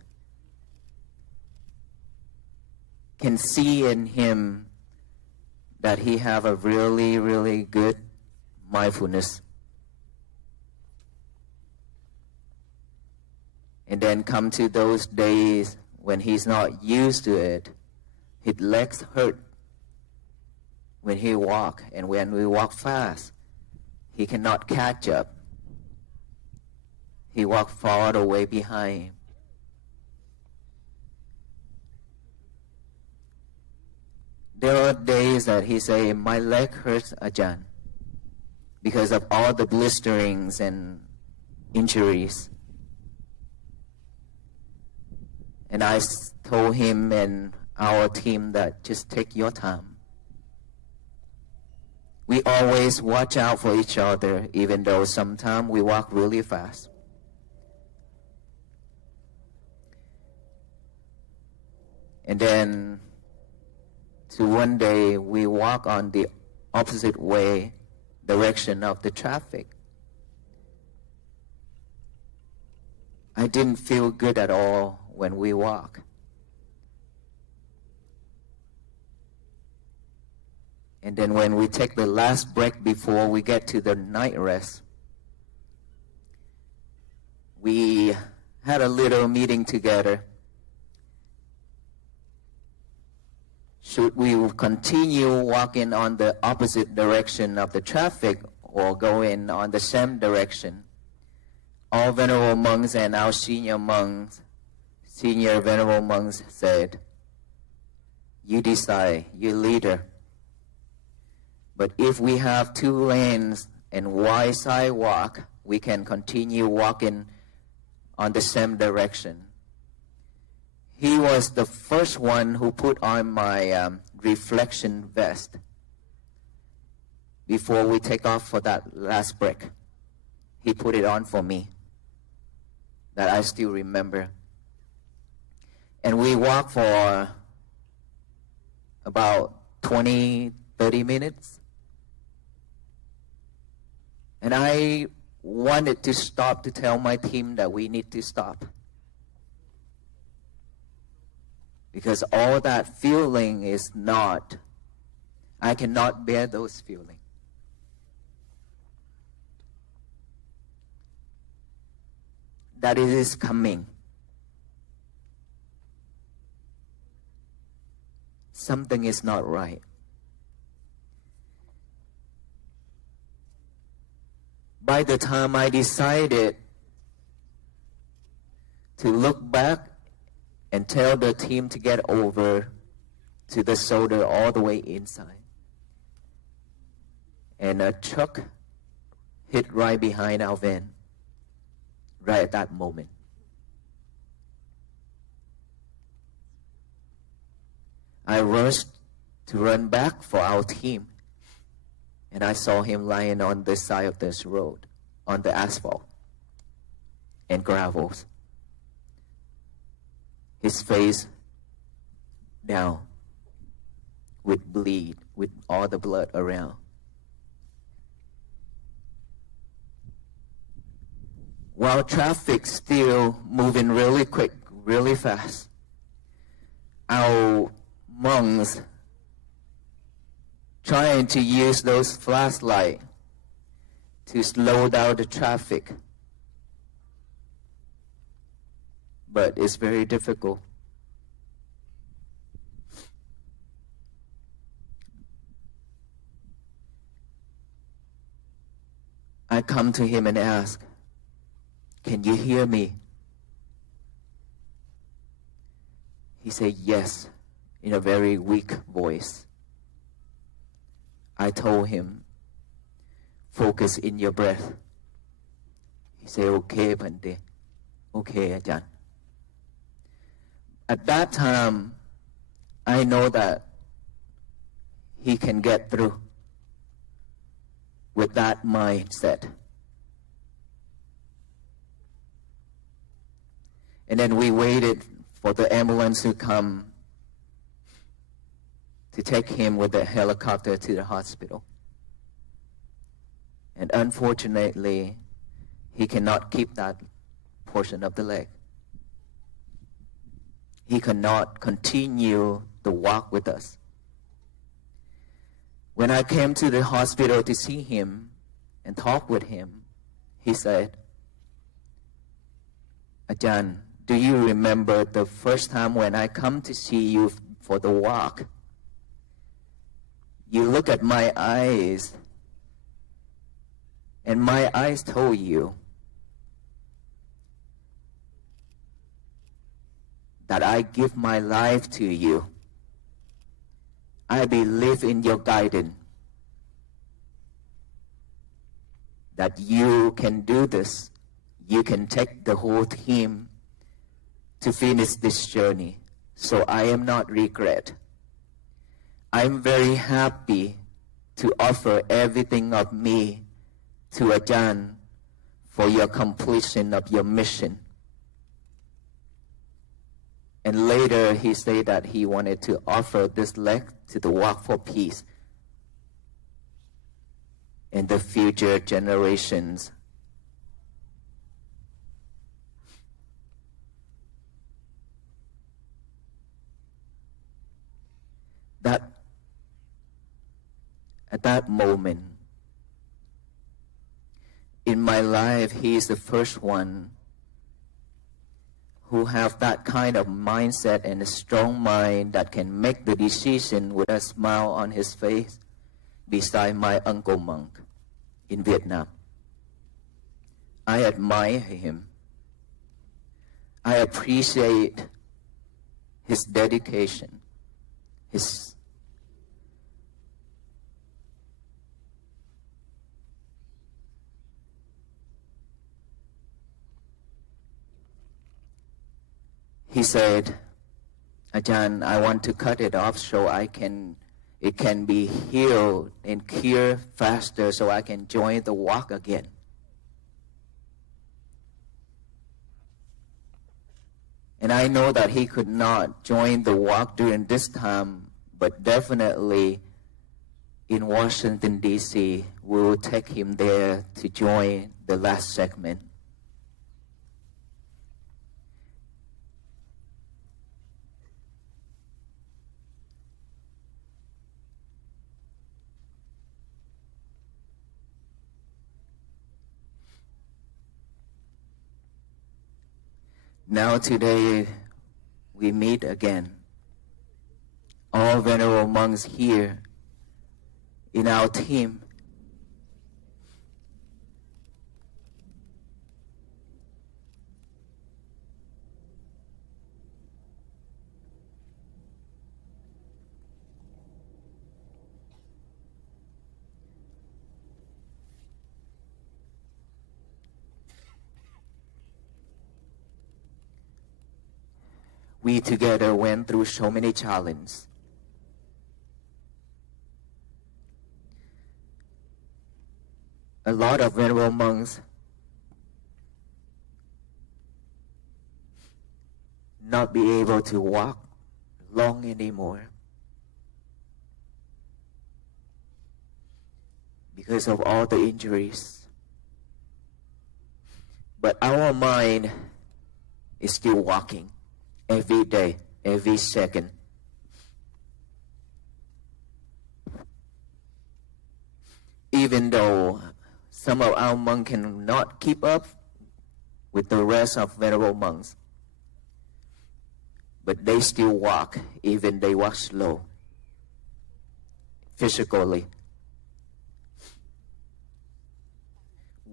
Can see in him that he have a really, really good mindfulness. And then come to those days when he's not used to it, his legs hurt when he walk, and when we walk fast, he cannot catch up. He walk far away behind. There are days that he say, my leg hurts, Ajahn, because of all the blisterings and injuries. And I told him and our team that just take your time. We always watch out for each other, even though sometimes we walk really fast. And then to one day we walk on the opposite way, direction of the traffic. I didn't feel good at all when we walk. And then when we take the last break before we get to the night rest, we had a little meeting together. Should we continue walking on the opposite direction of the traffic or going on the same direction? All venerable monks and our senior venerable monks said, you decide, you leader. But if we have 2 lanes and wide sidewalk, we can continue walking on the same direction. He was the first one who put on my reflection vest before we take off for that last break. He put it on for me, that I still remember. And we walked for about 20, 30 minutes. And I wanted to stop to tell my team that we need to stop. Because all that feeling is not, I cannot bear those feelings. That it is coming. Something is not right. By the time I decided to look back and tell the team to get over to the shoulder all the way inside, and a truck hit right behind our van, right at that moment. I rushed to run back for our team, and I saw him lying on the side of this road, on the asphalt and gravels. His face down with bleed, with all the blood around. While traffic still moving really quick, really fast, our monks trying to use those flashlights to slow down the traffic. But it's very difficult. I come to him and ask, can you hear me? He said yes, in a very weak voice. I told him, focus in your breath. He said, okay, Bhante. Okay, Ajahn. At that time, I know that he can get through with that mindset. And then we waited for the ambulance to come to take him with the helicopter to the hospital. And unfortunately, he cannot keep that portion of the leg. He cannot continue the walk with us. When I came to the hospital to see him and talk with him, he said, Ajahn, do you remember the first time when I come to see you for the walk? You look at my eyes, and my eyes told you that I give my life to you. I believe in your guidance, that you can do this. You can take the whole team to finish this journey. So I am not regret. I'm very happy to offer everything of me to Ajahn for your completion of your mission. And later he said that he wanted to offer this leg to the Walk for Peace and the future generations. that moment. In my life, he is the first one who have that kind of mindset and a strong mind that can make the decision with a smile on his face beside my uncle monk in Vietnam. I admire him. I appreciate his dedication, He said, Ajahn, I want to cut it off so it can be healed and cured faster so I can join the walk again. And I know that he could not join the walk during this time, but definitely in Washington, D.C., we will take him there to join the last segment. Now today, we meet again. All venerable monks here in our team. We together went through so many challenges. A lot of venerable monks not be able to walk long anymore because of all the injuries. But our mind is still walking. Every day, every second. Even though some of our monks cannot keep up with the rest of venerable monks, but they still walk, even they walk slow, physically.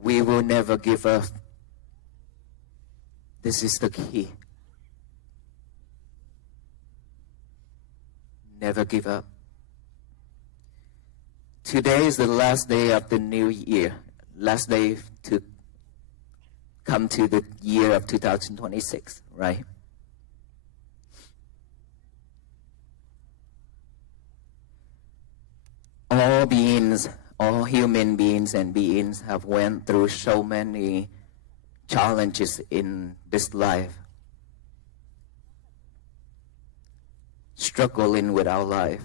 We will never give up. This is the key. Never give up. Today is the last day of the new year. Last day to come to the year of 2026, right? All beings, all human beings and beings have went through so many challenges in this life. Struggling with our life,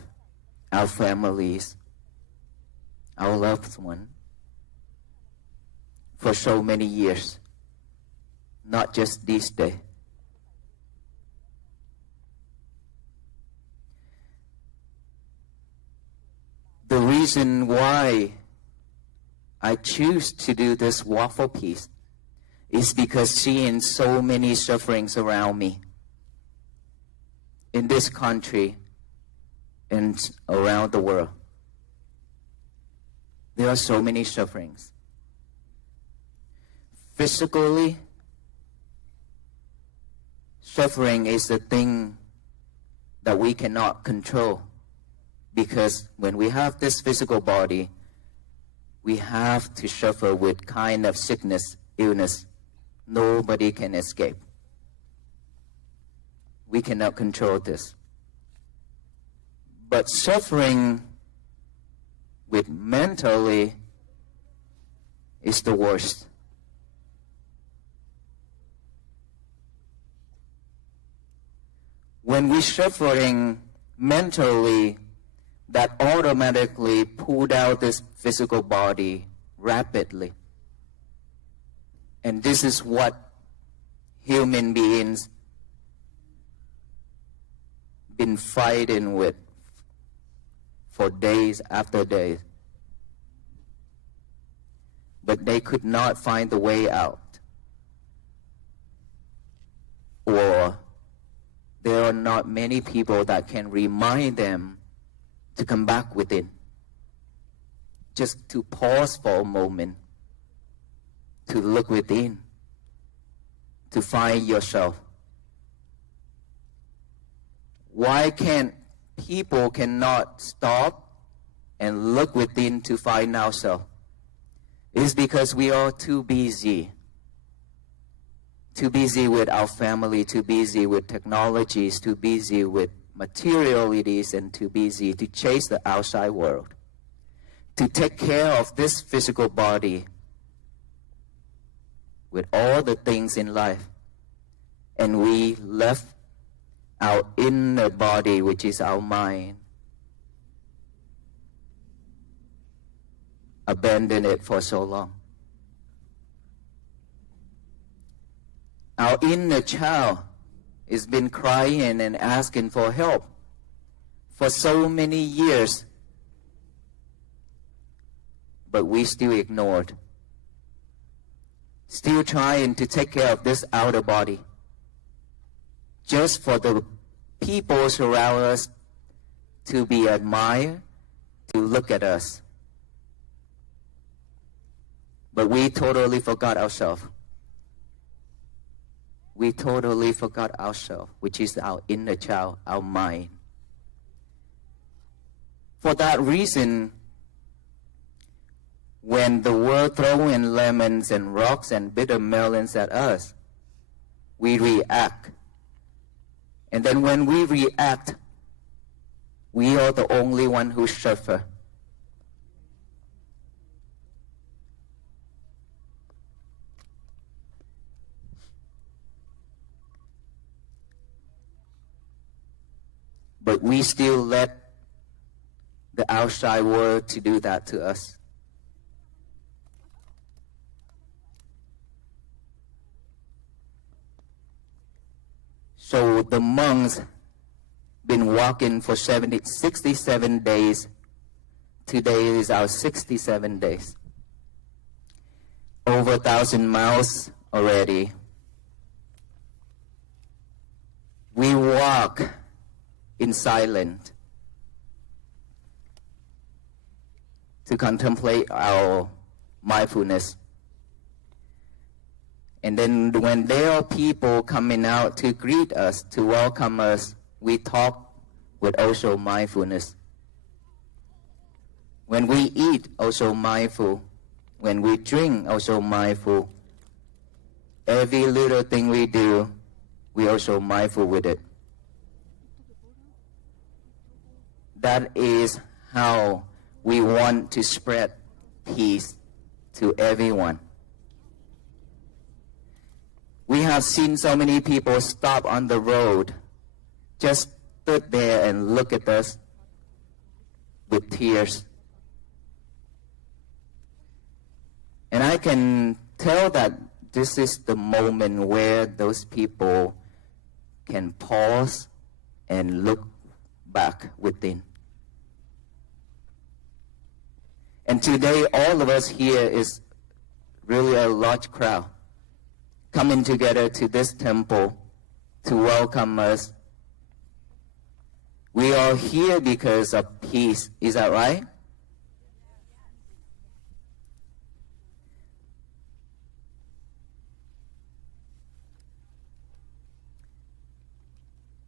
our families, our loved ones, for so many years, not just this day. The reason why I choose to do this walk for peace is because seeing so many sufferings around me, in this country and around the world. There are so many sufferings. Physically, suffering is the thing that we cannot control, because when we have this physical body, we have to suffer with kind of sickness, illness. Nobody can escape. We cannot control this. But suffering with mentally is the worst. When we're suffering mentally, that automatically pulled out this physical body rapidly. And this is what human beings been fighting with for days after days. but they could not find the way out. Or there are not many people that can remind them to come back within. Just to pause for a moment, to look within, to find yourself. Why can't people cannot stop and look within to find ourselves? It's because we are too busy. Too busy with our family, too busy with technologies, too busy with materialities, and too busy to chase the outside world, to take care of this physical body with all the things in life. And we left our inner body, which is our mind, abandoned it for so long. Our inner child has been crying and asking for help for so many years, but we still ignored. Still trying to take care of this outer body, just for the people around us to be admired, to look at us. But we totally forgot ourselves. We totally forgot ourselves, which is our inner child, our mind. For that reason, when the world throwing lemons and rocks and bitter melons at us, we react. And then when we react, we are the only one who suffer. But we still let the outside world to do that to us. So the monks been walking for 67 days. Today is our 67 days. Over 1,000 miles already. We walk in silence to contemplate our mindfulness. And then when there are people coming out to greet us, to welcome us, we talk with also mindfulness. When we eat, also mindful. When we drink, also mindful. Every little thing we do, we also mindful with it. That is how we want to spread peace to everyone. We have seen so many people stop on the road, just stood there and look at us with tears. And I can tell that this is the moment where those people can pause and look back within. And today, all of us here is really a large crowd coming together to this temple to welcome us. We are here because of peace. Is that right?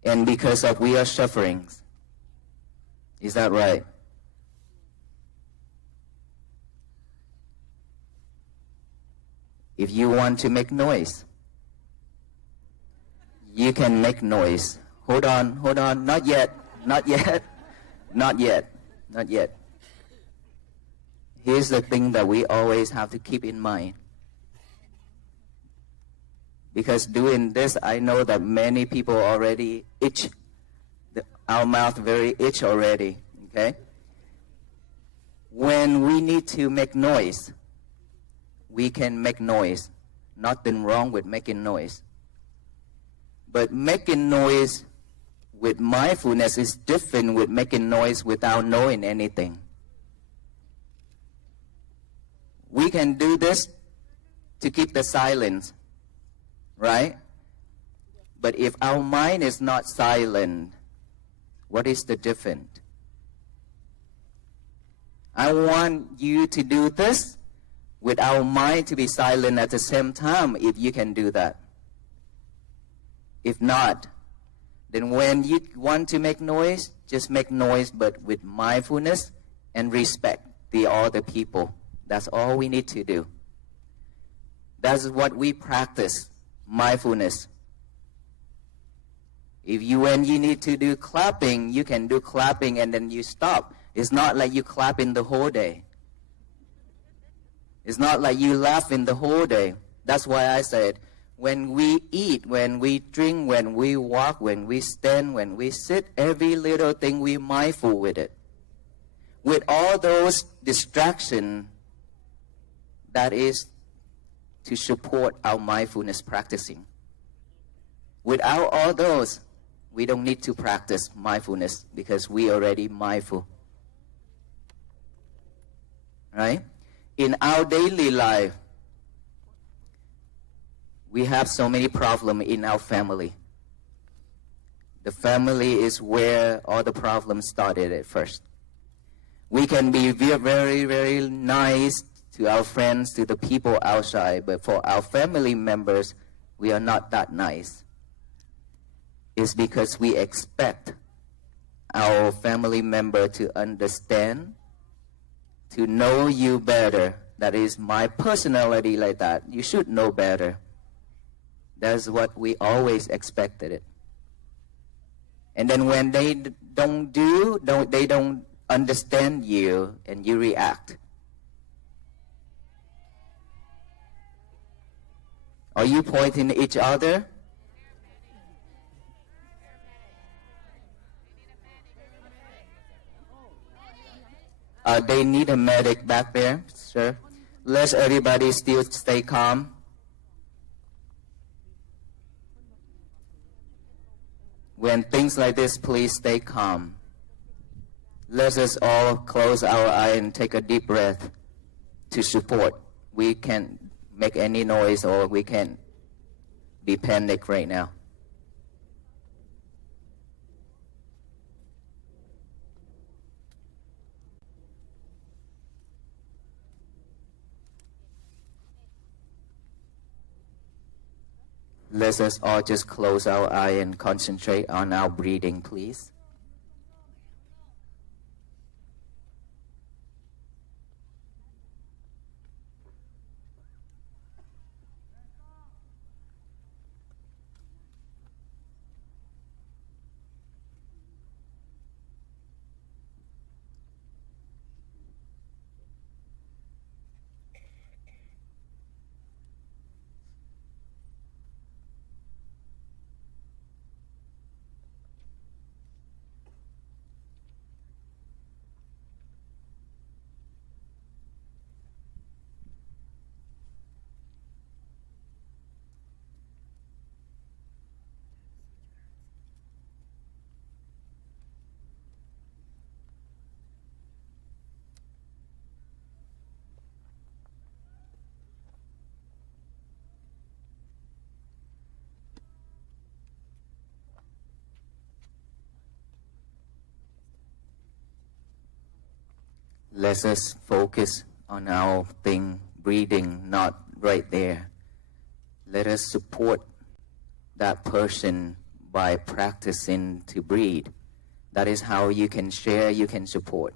And because of we are sufferings. Is that right? If you want to make noise, you can make noise. Hold on, not yet, not yet, not yet, not yet. Here's the thing that we always have to keep in mind. Because doing this, I know that many people already itch, our mouth very itch already, okay? When we need to make noise, we can make noise. Nothing wrong with making noise. But making noise with mindfulness is different with making noise without knowing anything. We can do this to keep the silence, right? But if our mind is not silent, what is the difference? I want you to do this with our mind to be silent at the same time, if you can do that. If not, then when you want to make noise, just make noise, but with mindfulness and respect the other people. That's all we need to do. That's what we practice, mindfulness. When you need to do clapping, you can do clapping and then you stop. It's not like you clap in the whole day. It's not like you laugh in the whole day. That's why I said, when we eat, when we drink, when we walk, when we stand, when we sit, every little thing we're mindful with it. With all those distractions, that is to support our mindfulness practicing. Without all those, we don't need to practice mindfulness because we already mindful. Right? In our daily life, we have so many problems in our family. The family is where all the problems started at first. We can be very, very nice to our friends, to the people outside, but for our family members, we are not that nice. It's because we expect our family member to understand, to know you better. That is my personality like that. You should know better. That's what we always expected it. And then when they they don't understand you, and you react. Are you pointing at each other? They need a medic back there, sir. Let everybody still stay calm. When things like this, please stay calm. Let us all close our eye and take a deep breath to support. We can't make any noise or we can't be panicked right now. Let us all just close our eye and concentrate on our breathing, please. Let us focus on our breathing, not right there. Let us support that person by practicing to breathe. That is how you can share, you can support.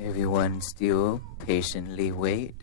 Everyone still patiently wait.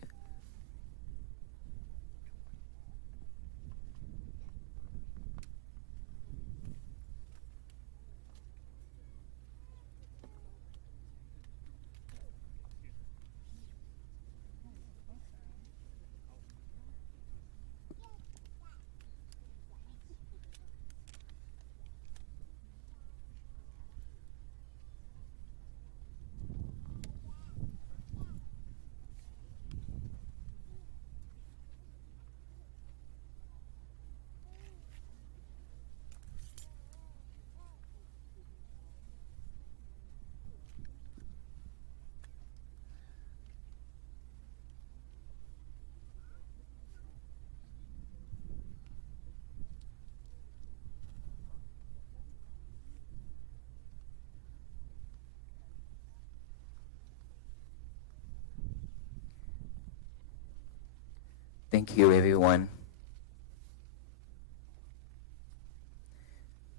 Thank you, everyone.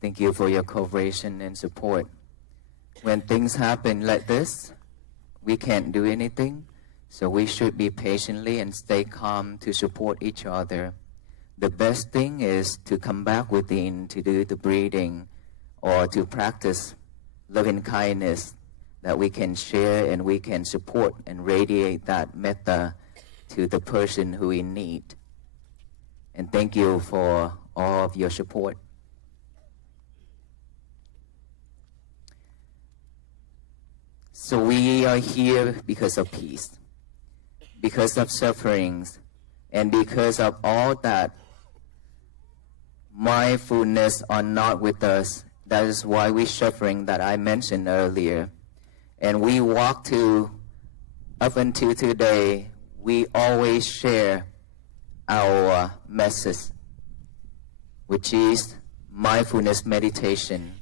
Thank you for your cooperation and support. When things happen like this, we can't do anything, so we should be patiently and stay calm to support each other. The best thing is to come back within to do the breathing or to practice loving kindness that we can share and we can support and radiate that metta to the person who in need. And thank you for all of your support. So we are here because of peace, because of sufferings, and because of all that mindfulness are not with us. That is why we're suffering that I mentioned earlier. And we walk to, up until today, we always share our message, which is mindfulness meditation.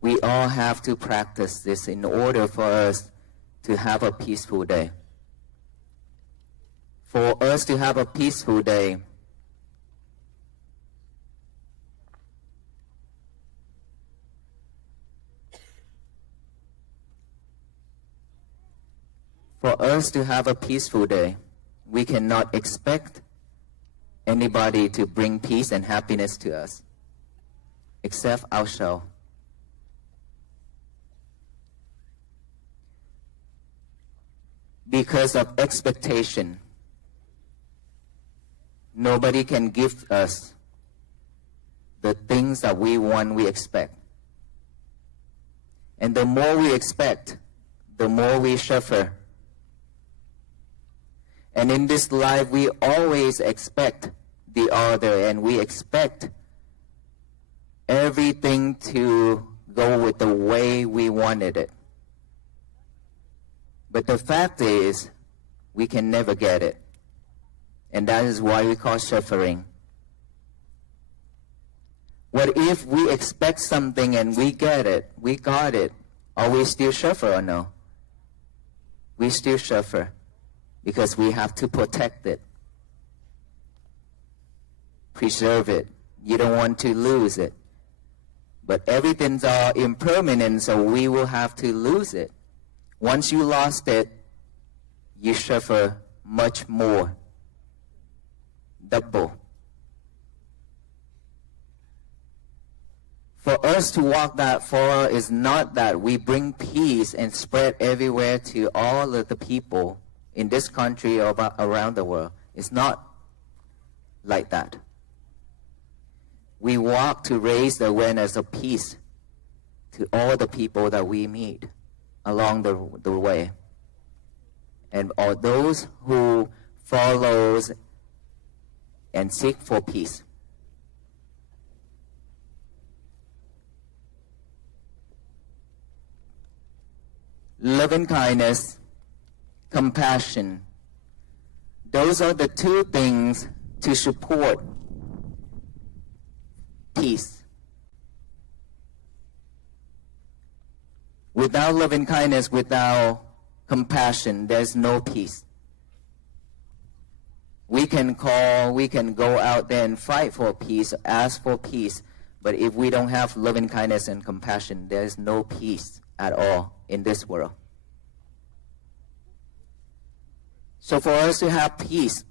We all have to practice this in order for us to have a peaceful day. For us to have a peaceful day, we cannot expect anybody to bring peace and happiness to us, except ourselves. Because of expectation, nobody can give us the things that we want, we expect. And the more we expect, the more we suffer. And in this life, we always expect the other, and we expect everything to go with the way we wanted it. But the fact is, we can never get it. And that is why we call suffering. What if we expect something and we get it, we got it? Are we still suffer or no? We still suffer because we have to protect it, preserve it. You don't want to lose it. But everything's all impermanent, so we will have to lose it. Once you lost it, you suffer much more, double. For us to walk that far is not that we bring peace and spread everywhere to all of the people in this country or around the world. It's not like that. We walk to raise the awareness of peace to all the people that we meet along the way. And all those who follows and seek for peace. Loving kindness, compassion. Those are the two things to support peace. Without loving kindness, without compassion, there's no peace. We can call, we can go out there and fight for peace, ask for peace, but if we don't have loving kindness and compassion, there's no peace at all in this world. So for us to have peace,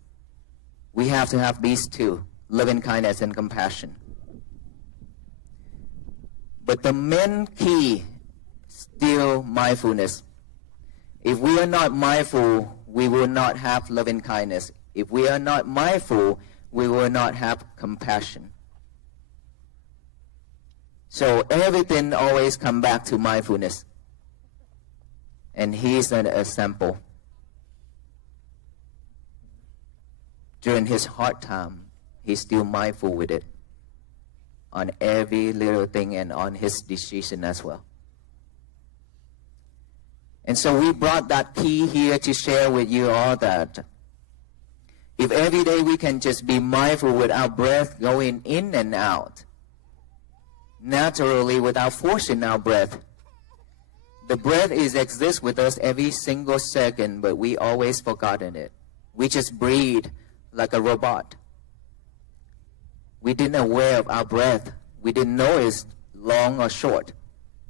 we have to have these two, loving kindness and compassion. But the main key is still mindfulness. If we are not mindful, we will not have loving kindness. If we are not mindful, we will not have compassion. So everything always comes back to mindfulness. And he's an example. During his hard time, he's still mindful with it on every little thing and on his decision as well. And so we brought that key here to share with you all that if every day we can just be mindful with our breath going in and out, naturally without forcing our breath. The breath exists with us every single second, but we always forgotten it. We just breathe like a robot. We didn't aware of our breath. We didn't know it's long or short.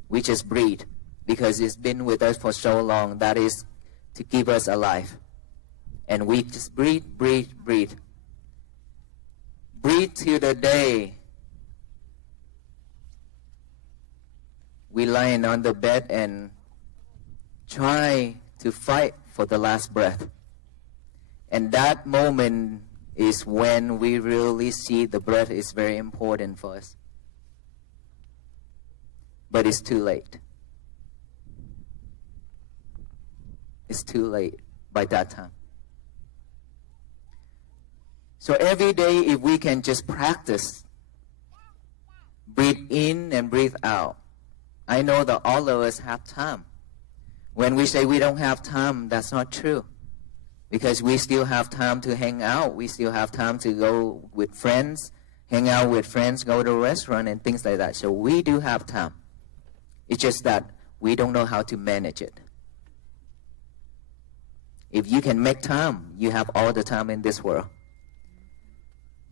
We just breathe because it's been with us for so long. That is to keep us alive. And we just breathe, breathe, breathe. Breathe till the day we lying on the bed and try to fight for the last breath. And that moment is when we really see the breath is very important for us. But it's too late. It's too late by that time. So every day, if we can just practice, breathe in and breathe out. I know that all of us have time. When we say we don't have time, that's not true. Because we still have time to hang out. We still have time to go with friends, hang out with friends, go to a restaurant and things like that. So we do have time. It's just that we don't know how to manage it. If you can make time, you have all the time in this world.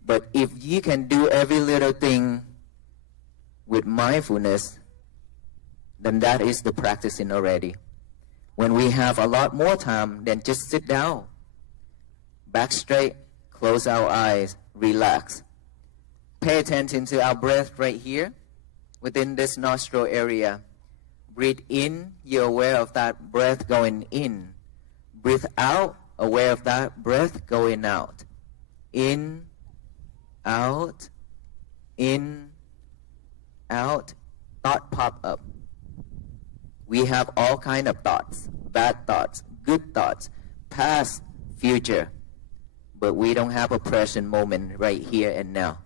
But if you can do every little thing with mindfulness, then that is the practicing already. When we have a lot more time, then just sit down, back straight, close our eyes, relax. Pay attention to our breath right here, within this nostril area. Breathe in, you're aware of that breath going in. Breathe out, aware of that breath going out. In, out, in, out. Thought pop up. We have all kinds of thoughts, bad thoughts, good thoughts, past, future. But we don't have a present moment right here and now.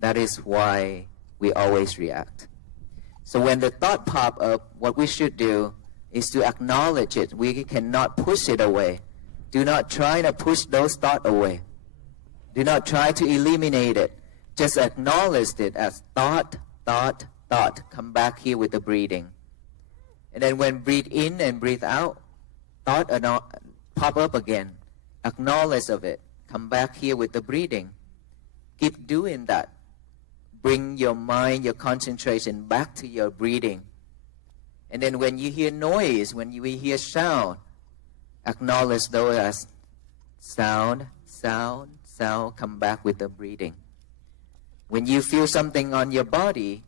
That is why we always react. So when the thought pop up, what we should do is to acknowledge it. We cannot push it away. Do not try to push those thoughts away. Do not try to eliminate it. Just acknowledge it as thought, thought, thought. Come back here with the breathing. And then when breathe in and breathe out, thought pop up again. Acknowledge of it. Come back here with the breathing. Keep doing that. Bring your mind, your concentration back to your breathing. And then when you hear noise, when you hear sound, acknowledge those as sound, sound, sound. Come back with the breathing. When you feel something on your body,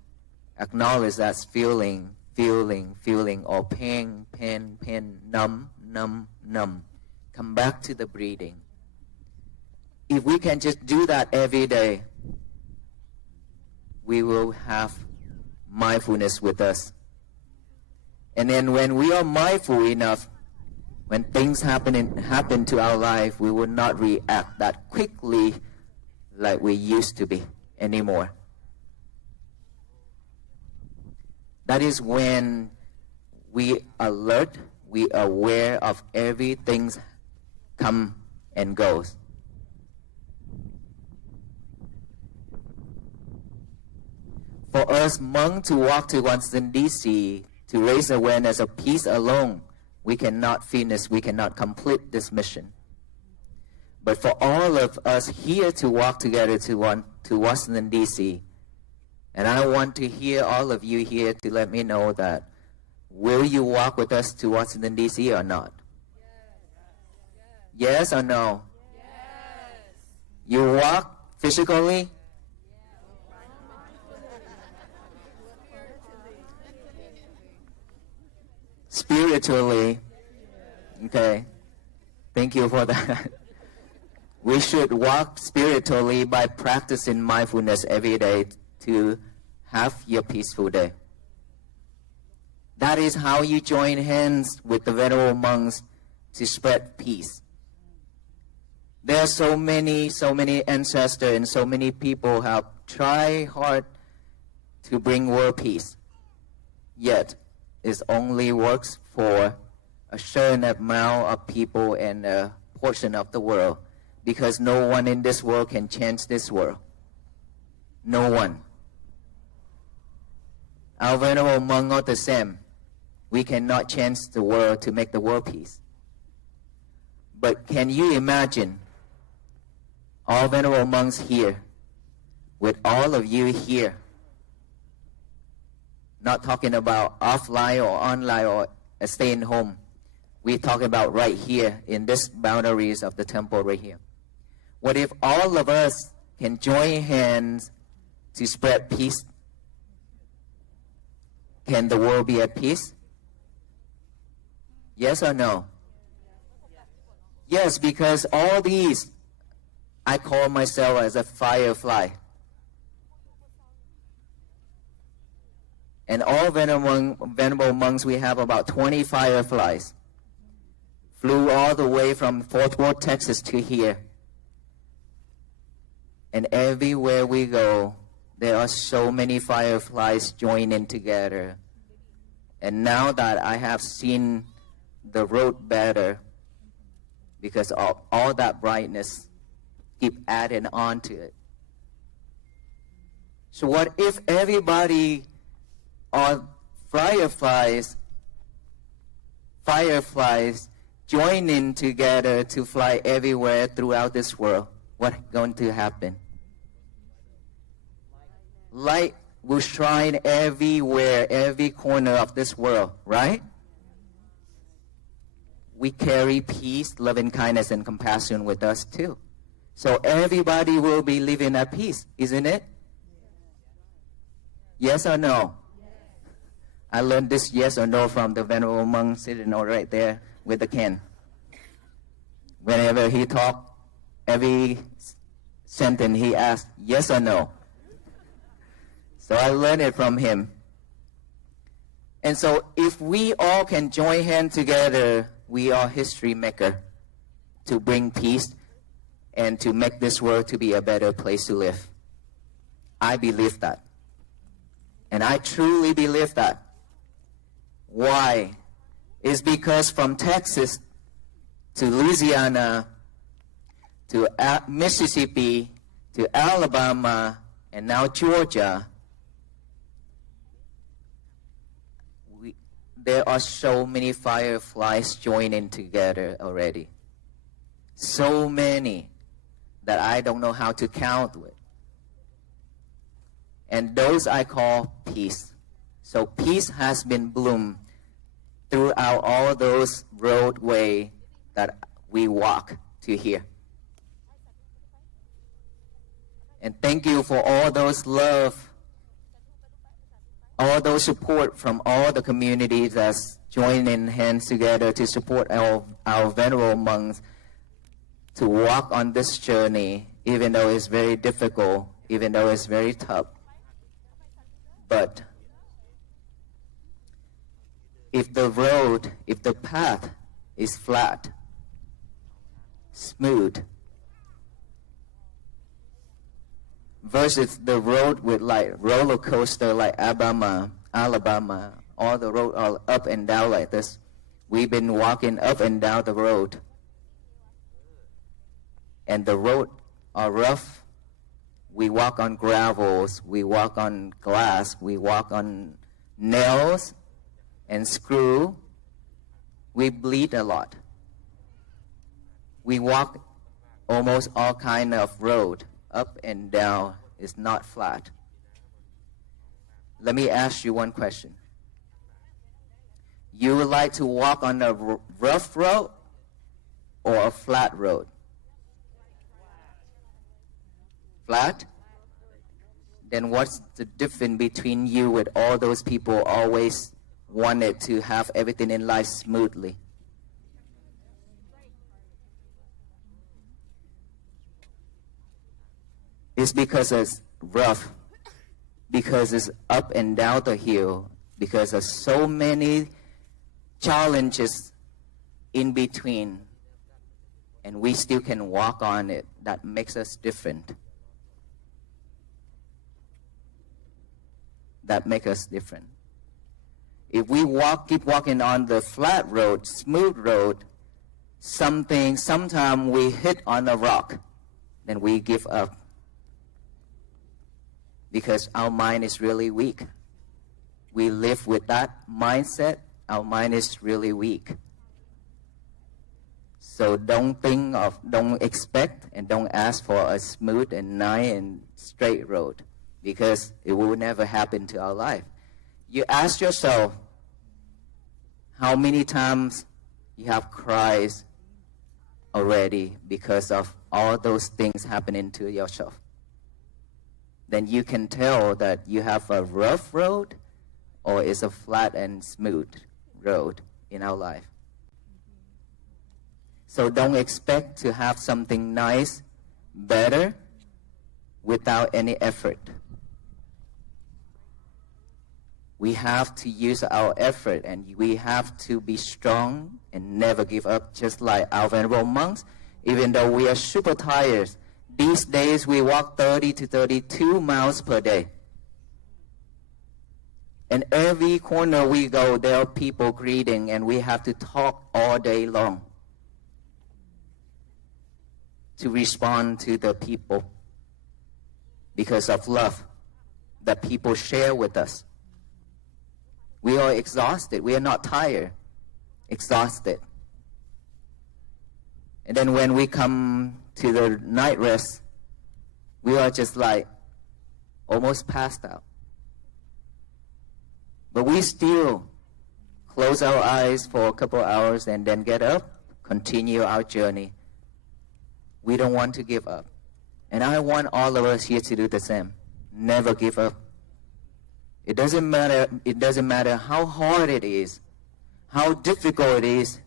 acknowledge that's feeling, feeling, feeling, or pain, pain, pain, numb, numb, numb. Come back to the breathing. If we can just do that every day, we will have mindfulness with us. And then when we are mindful enough, when things happen to our life, we will not react that quickly like we used to be anymore. That is when we alert, we aware of everything come and goes. For us monks to walk to Washington, D.C., to raise awareness of peace alone, we cannot finish, we cannot complete this mission. But for all of us here to walk together to Washington, D.C., and I want to hear all of you here to let me know that, will you walk with us to Washington, D.C. or not? Yes or no? You walk physically? Spiritually? Okay. Thank you for that. We should walk spiritually by practicing mindfulness every day to have your peaceful day. That is how you join hands with the venerable monks to spread peace. There are so many ancestors and so many people have tried hard to bring world peace. Yet, it only works for a certain amount of people and a portion of the world, because no one in this world can change this world. No one. Our venerable monks are the same. We cannot change the world to make the world peace. But can you imagine all venerable monks here, with all of you here, not talking about offline or online or staying home. We're talking about right here in this boundaries of the temple right here. What if all of us can join hands to spread peace? Can the world be at peace? Yes or no? Yes, because all these, I call myself as a firefly. And all venerable monks, we have about 20 fireflies. Flew all the way from Fort Worth, Texas to here. And everywhere we go, there are so many fireflies joining together. And now that I have seen the road better, because all that brightness keep adding on to it. So what if everybody are fireflies joining together to fly everywhere throughout this world? What's going to happen? Light will shine everywhere, every corner of this world, right? We carry peace, loving kindness, and compassion with us too. So everybody will be living at peace, isn't it? Yes or no? I learned this yes or no from the venerable monk sitting right there with the can. Whenever he talked, every sentence he asked, yes or no. So I learned it from him. And so if we all can join hands together, we are history maker to bring peace and to make this world to be a better place to live. I believe that. And I truly believe that. Why? It's because from Texas to Louisiana to Mississippi to Alabama and now Georgia, there are so many fireflies joining together already. So many that I don't know how to count with. And those I call peace. So peace has been bloomed throughout all those roadways that we walk to here. And thank you for all those love, all those support from all the communities that's joining hands together to support our venerable monks to walk on this journey, even though it's very difficult, even though it's very tough. But if the path is flat, smooth, versus the road with like roller coaster like Alabama, all the road are up and down like this. We've been walking up and down the road. And the road are rough. We walk on gravels, we walk on glass, we walk on nails and screw. We bleed a lot. We walk almost all kind of road, up and down. It's not flat. Let me ask you one question. You would like to walk on a rough road or a flat road? Flat? Then what's the difference between you with all those people always wanted to have everything in life smoothly? It's because it's rough, because it's up and down the hill, because there's so many challenges in between, and we still can walk on it. That makes us different. That makes us different. If we keep walking on the flat road, smooth road, sometime we hit on a rock, then we give up. Because our mind is really weak. We live with that mindset. Our mind is really weak. So don't expect and don't ask for a smooth and nice and straight road, because it will never happen to our life. You ask yourself how many times you have cried already because of all those things happening to yourself. Then you can tell that you have a rough road or it's a flat and smooth road in our life. So don't expect to have something nice, better, without any effort. We have to use our effort, and we have to be strong and never give up, just like our venerable monks. Even though we are super tired, these days we walk 30 to 32 miles per day. And every corner we go, there are people greeting, and we have to talk all day long to respond to the people because of love that people share with us. We are exhausted. We are not tired. Exhausted. And then when we come to the night rest, we are just like almost passed out. But we still close our eyes for a couple hours and then get up, continue our journey. We don't want to give up. And I want all of us here to do the same. Never give up. It doesn't matter how hard it is, how difficult it is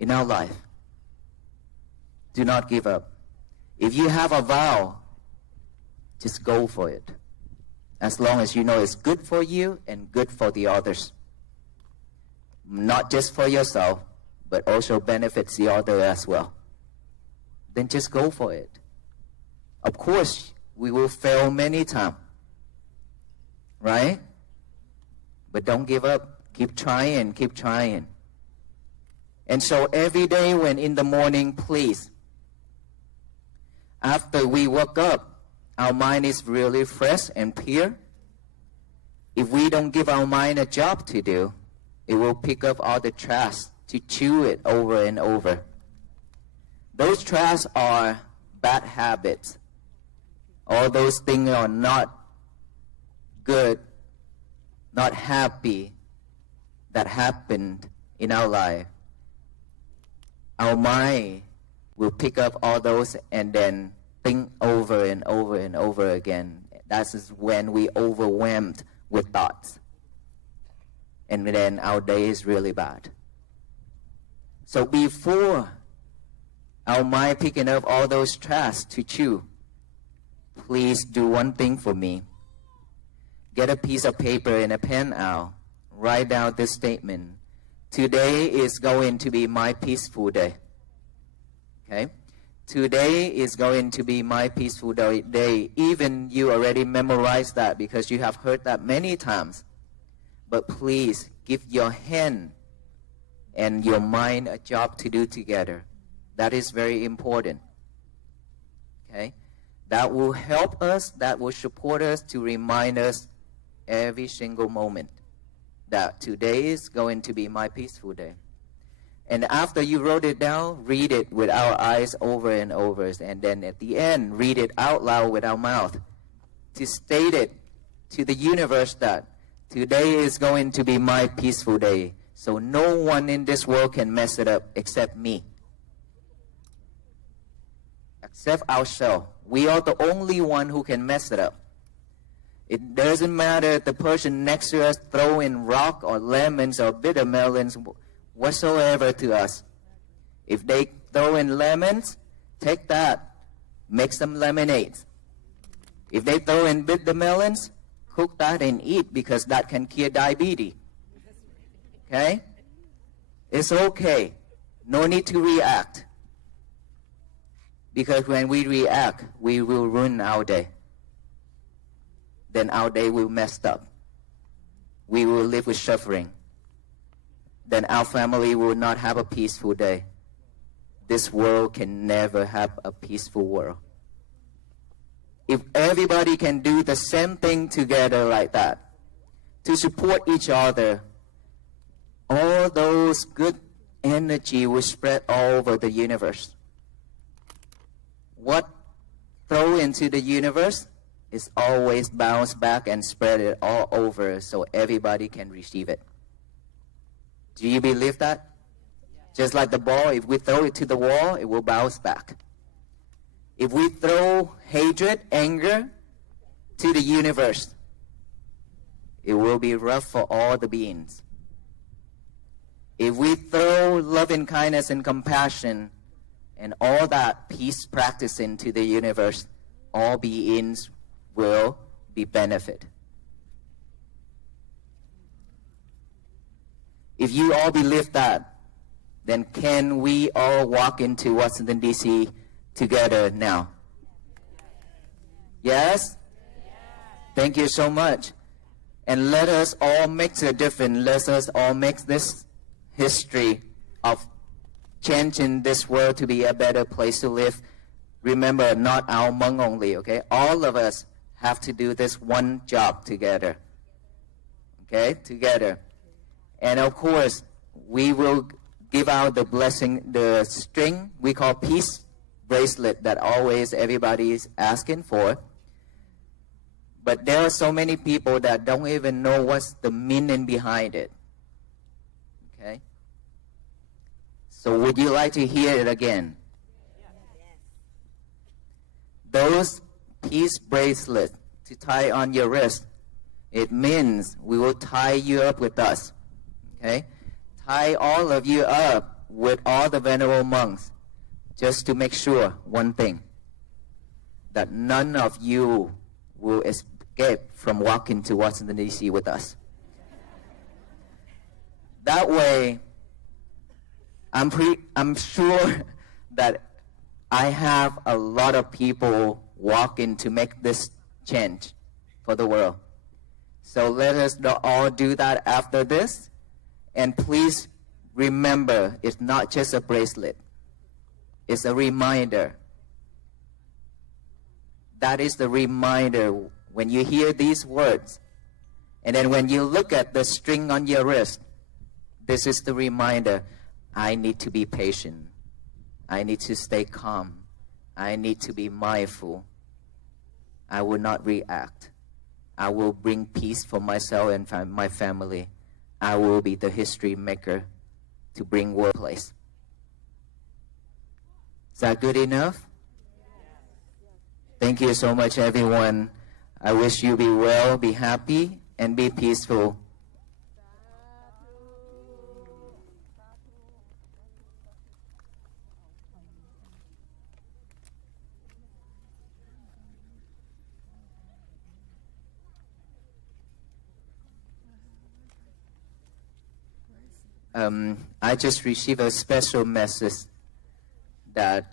in our life. Do not give up. If you have a vow, just go for it. As long as you know it's good for you and good for the others. Not just for yourself, but also benefits the other as well. Then just go for it. Of course, we will fail many times. Right? But don't give up. Keep trying, keep trying. And so every day when in the morning, please, after we wake up, our mind is really fresh and pure. If we don't give our mind a job to do, it will pick up all the trash to chew it over and over. Those trash are bad habits. All those things are not good, not happy that happened in our life. Our mind will pick up all those and then think over and over and over again. That is when we overwhelmed with thoughts. And then our day is really bad. So before our mind picking up all those trash to chew, please do one thing for me. Get a piece of paper and a pen out. Write down this statement. Today is going to be my peaceful day. Okay? Today is going to be my peaceful day. Even you already memorized that because you have heard that many times. But please give your hand and your mind a job to do together. That is very important. Okay? That will help us, that will support us to remind us every single moment that today is going to be my peaceful day. And after you wrote it down, read it with our eyes over and over. And then at the end, read it out loud with our mouth to state it to the universe that today is going to be my peaceful day. So no one in this world can mess it up except me. Except ourselves. We are the only one who can mess it up. It doesn't matter if the person next to us throw in rock or lemons or bitter melons whatsoever to us. If they throw in lemons, take that, make some lemonade. If they throw in bitter melons, cook that and eat, because that can cure diabetes. Okay? It's okay. No need to react. Because when we react, we will ruin our day. Then our day will messed up. We will live with suffering. Then our family will not have a peaceful day. This world can never have a peaceful world. If everybody can do the same thing together like that, to support each other, all those good energy will spread all over the universe. What throw into the universe is always bounce back and spread it all over so everybody can receive it. Do you believe that? Just like the ball, if we throw it to the wall, it will bounce back. If we throw hatred, anger to the universe, it will be rough for all the beings. If we throw love and kindness and compassion and all that peace practice into the universe, all beings will be benefit. If you all believe that, then can we all walk into Washington, D.C. together now? Yes? Thank you so much. And let us all make a difference. Let us all make this history of changing this world to be a better place to live. Remember, not our Hmong only, okay? All of us have to do this one job together. Okay? Together. And of course, we will give out the blessing, the string we call peace bracelet that always everybody is asking for. But there are so many people that don't even know what's the meaning behind it. Okay? So would you like to hear it again? Those peace bracelets to tie on your wrist, it means we will tie you up with us. Okay? Tie all of you up with all the venerable monks, just to make sure one thing, that none of you will escape from walking to Washington, D.C. with us. That way, I'm sure that I have a lot of people walking to make this change for the world. So let us all do that after this. And please remember, it's not just a bracelet. It's a reminder. That is the reminder when you hear these words. And then when you look at the string on your wrist, this is the reminder. I need to be patient. I need to stay calm. I need to be mindful. I will not react. I will bring peace for myself and my family. I will be the history maker to bring workplace. Is that good enough? Thank you so much, everyone. I wish you be well, be happy, and be peaceful. I just received a special message that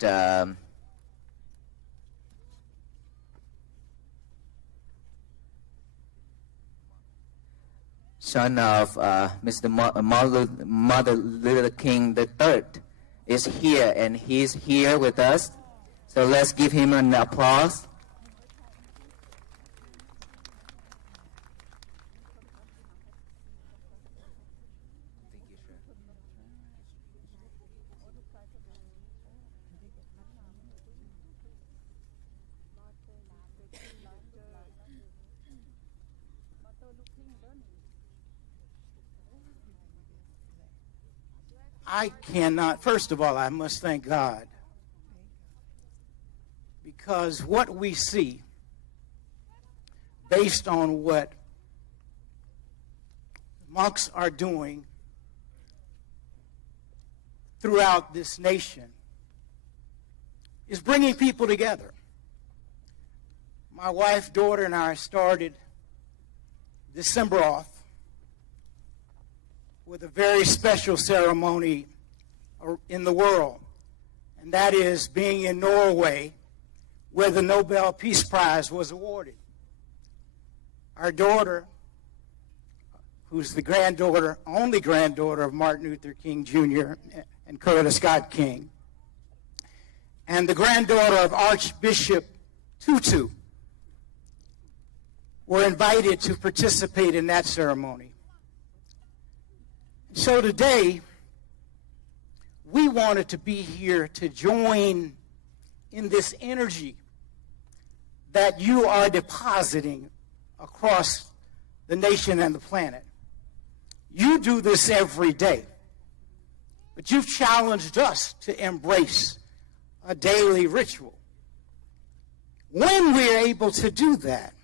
son of Mr. Martin Luther King III is here, and he's here with us. So let's give him an applause. I cannot, first of all, I must thank God, because what we see, based on what monks are doing throughout this nation, is bringing people together. My wife, daughter, and I started December off with a very special ceremony in the world, and that is being in Norway, where the Nobel Peace Prize was awarded. Our daughter, who's the granddaughter, only granddaughter of Martin Luther King Jr. and Coretta Scott King, and the granddaughter of Archbishop Tutu, were invited to participate in that ceremony. So today, we wanted to be here to join in this energy that you are depositing across the nation and the planet. You do this every day, but you've challenged us to embrace a daily ritual. When we're able to do that,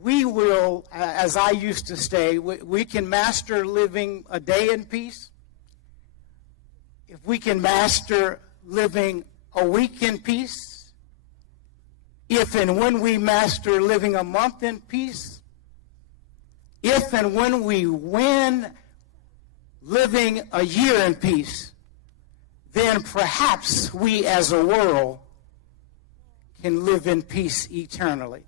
we will, as I used to say, we can master living a day in peace. If we can master living a week in peace, if and when we master living a month in peace, if and when we win living a year in peace, then perhaps we as a world can live in peace eternally.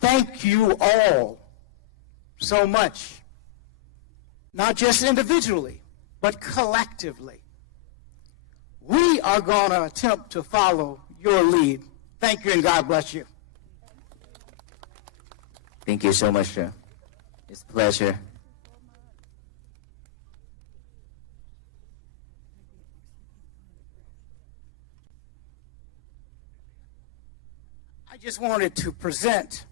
Thank you all so much, not just individually, but collectively. We are going to attempt to follow your lead. Thank you, and God bless you. Thank you so much, sir. It's a pleasure. I just wanted to present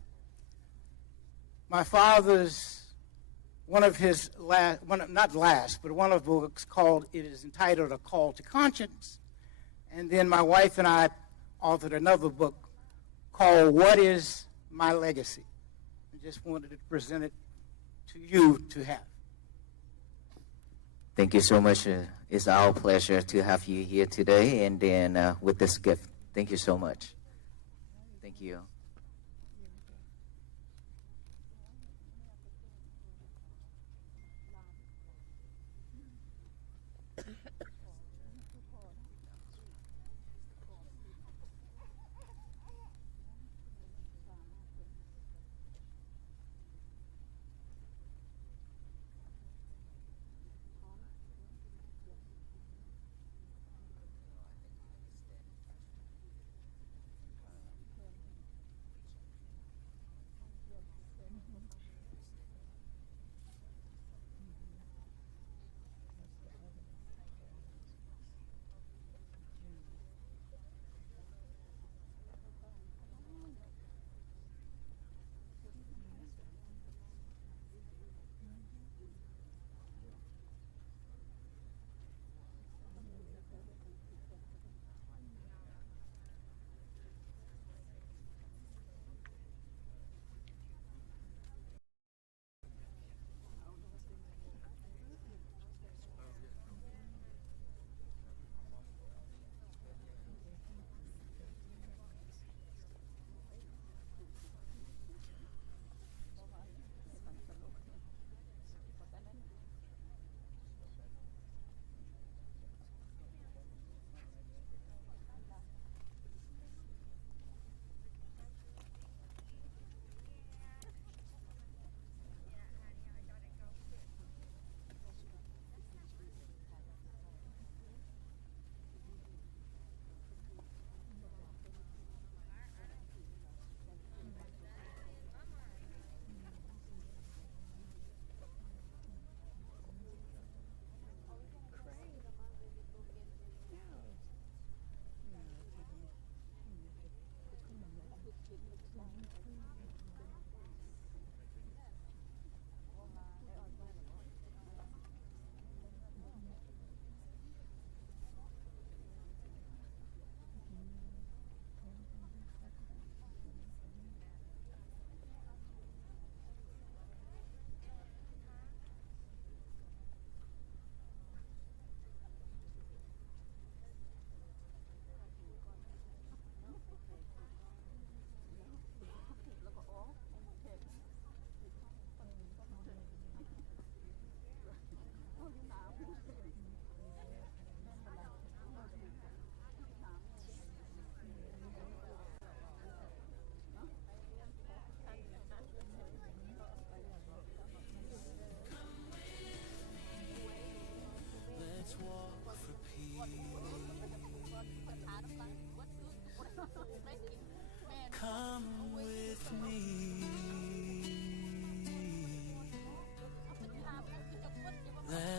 my father's, one of his last, not last, but one of the books called, it is entitled A Call to Conscience. And then my wife and I authored another book called What is My Legacy? I just wanted to present it to you to have. Thank you so much. It's our pleasure to have you here today, and then with this gift. Thank you so much. Thank you.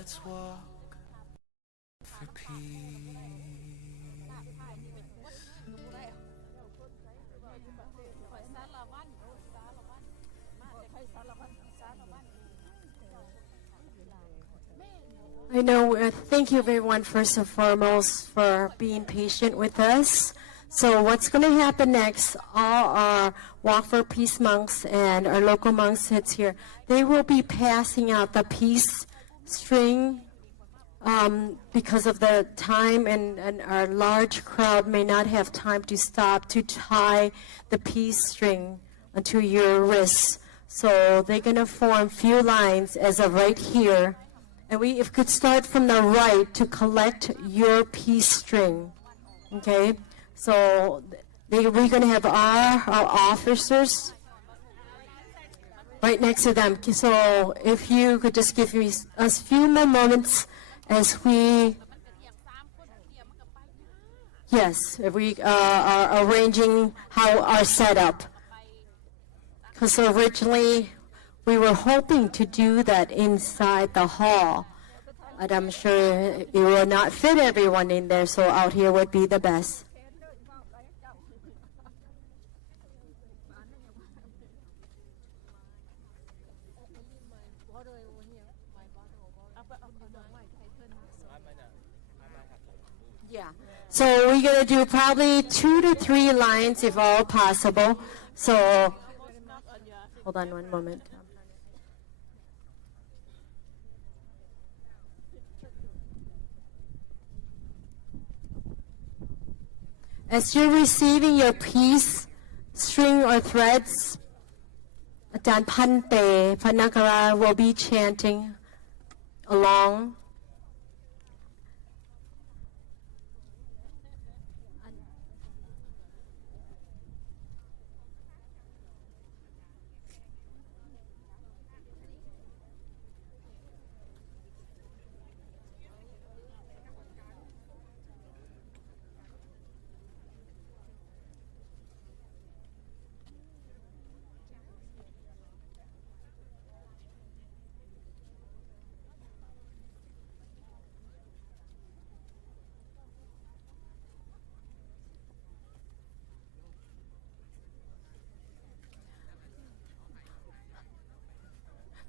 Let's walk for peace. I know, thank you everyone first and foremost for being patient with us. So what's going to happen next, all our Walk for Peace monks and our local monks that's here, they will be passing out the peace string because of the time and our large crowd may not have time to stop to tie the peace string onto your wrists. So they're going to form few lines as of right here. And we if could start from the right to collect your peace string. Okay? So we're going to have our officers right next to them. So if you could just give me a few more moments as we, yes, if we are arranging how our setup. Because originally we were hoping to do that inside the hall. But I'm sure it will not fit everyone in there, so out here would be the best. Yeah. So we're going to do probably 2 to 3 lines if all possible. So, hold on one moment. As you're receiving your peace string or threads, Ajahn Phante Panakara will be chanting along.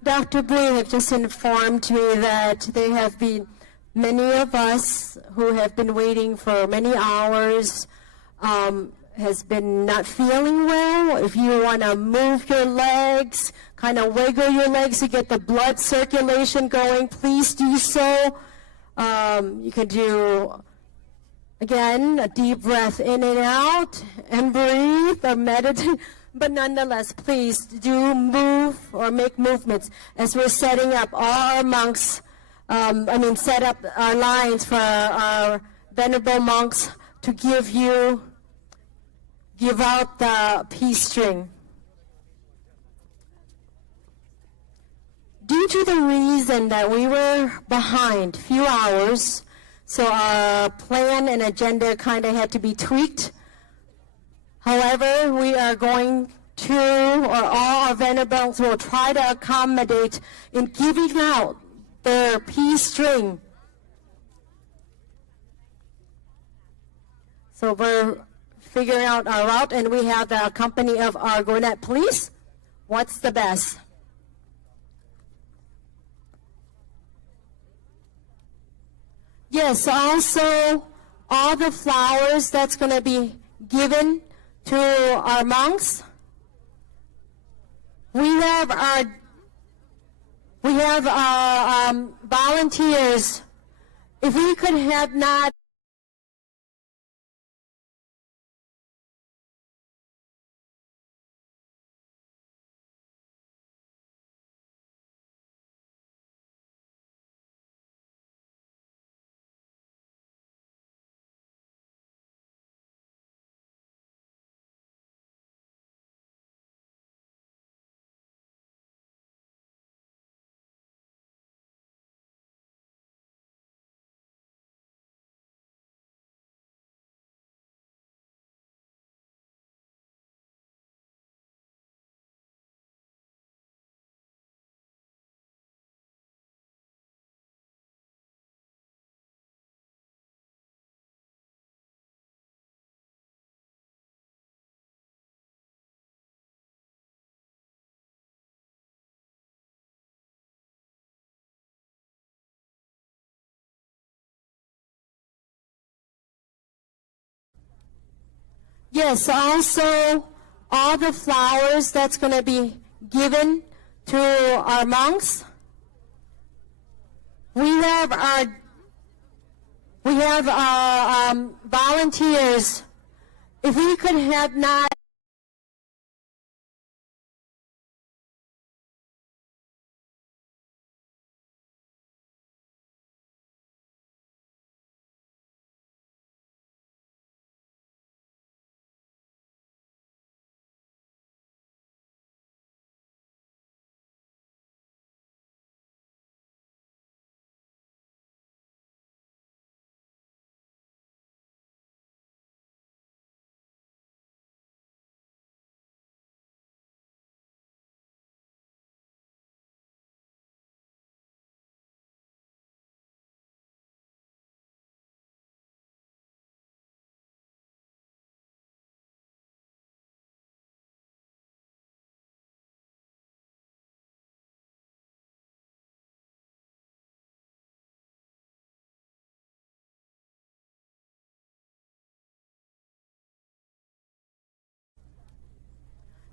Dr. Bree have just informed me that there have been many of us who have been waiting for many hours, has been not feeling well. If you want to move your legs, kind of wiggle your legs to get the blood circulation going, please do so. You can do, again, a deep breath in and out, and breathe or meditate. But nonetheless, please do move or make movements as we're setting up all our monks, set up our lines for our venerable monks to give out the peace string. Due to the reason that we were behind a few hours, so our plan and agenda kind of had to be tweaked. However, we are going to, or all our venerables will try to accommodate in giving out their peace string. So we're figuring out our route, and we have the company of our Gwinnett Police. What's the best? Yes, also all the flowers that's going to be given to our monks. We have our volunteers. If we could have not Yes, also all the flowers that's going to be given to our monks. We have volunteers. If we could have not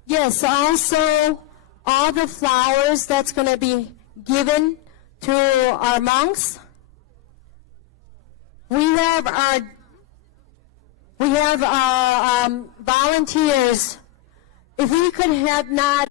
Yes, also all the flowers that's going to be given to our monks. We have volunteers. If we could have not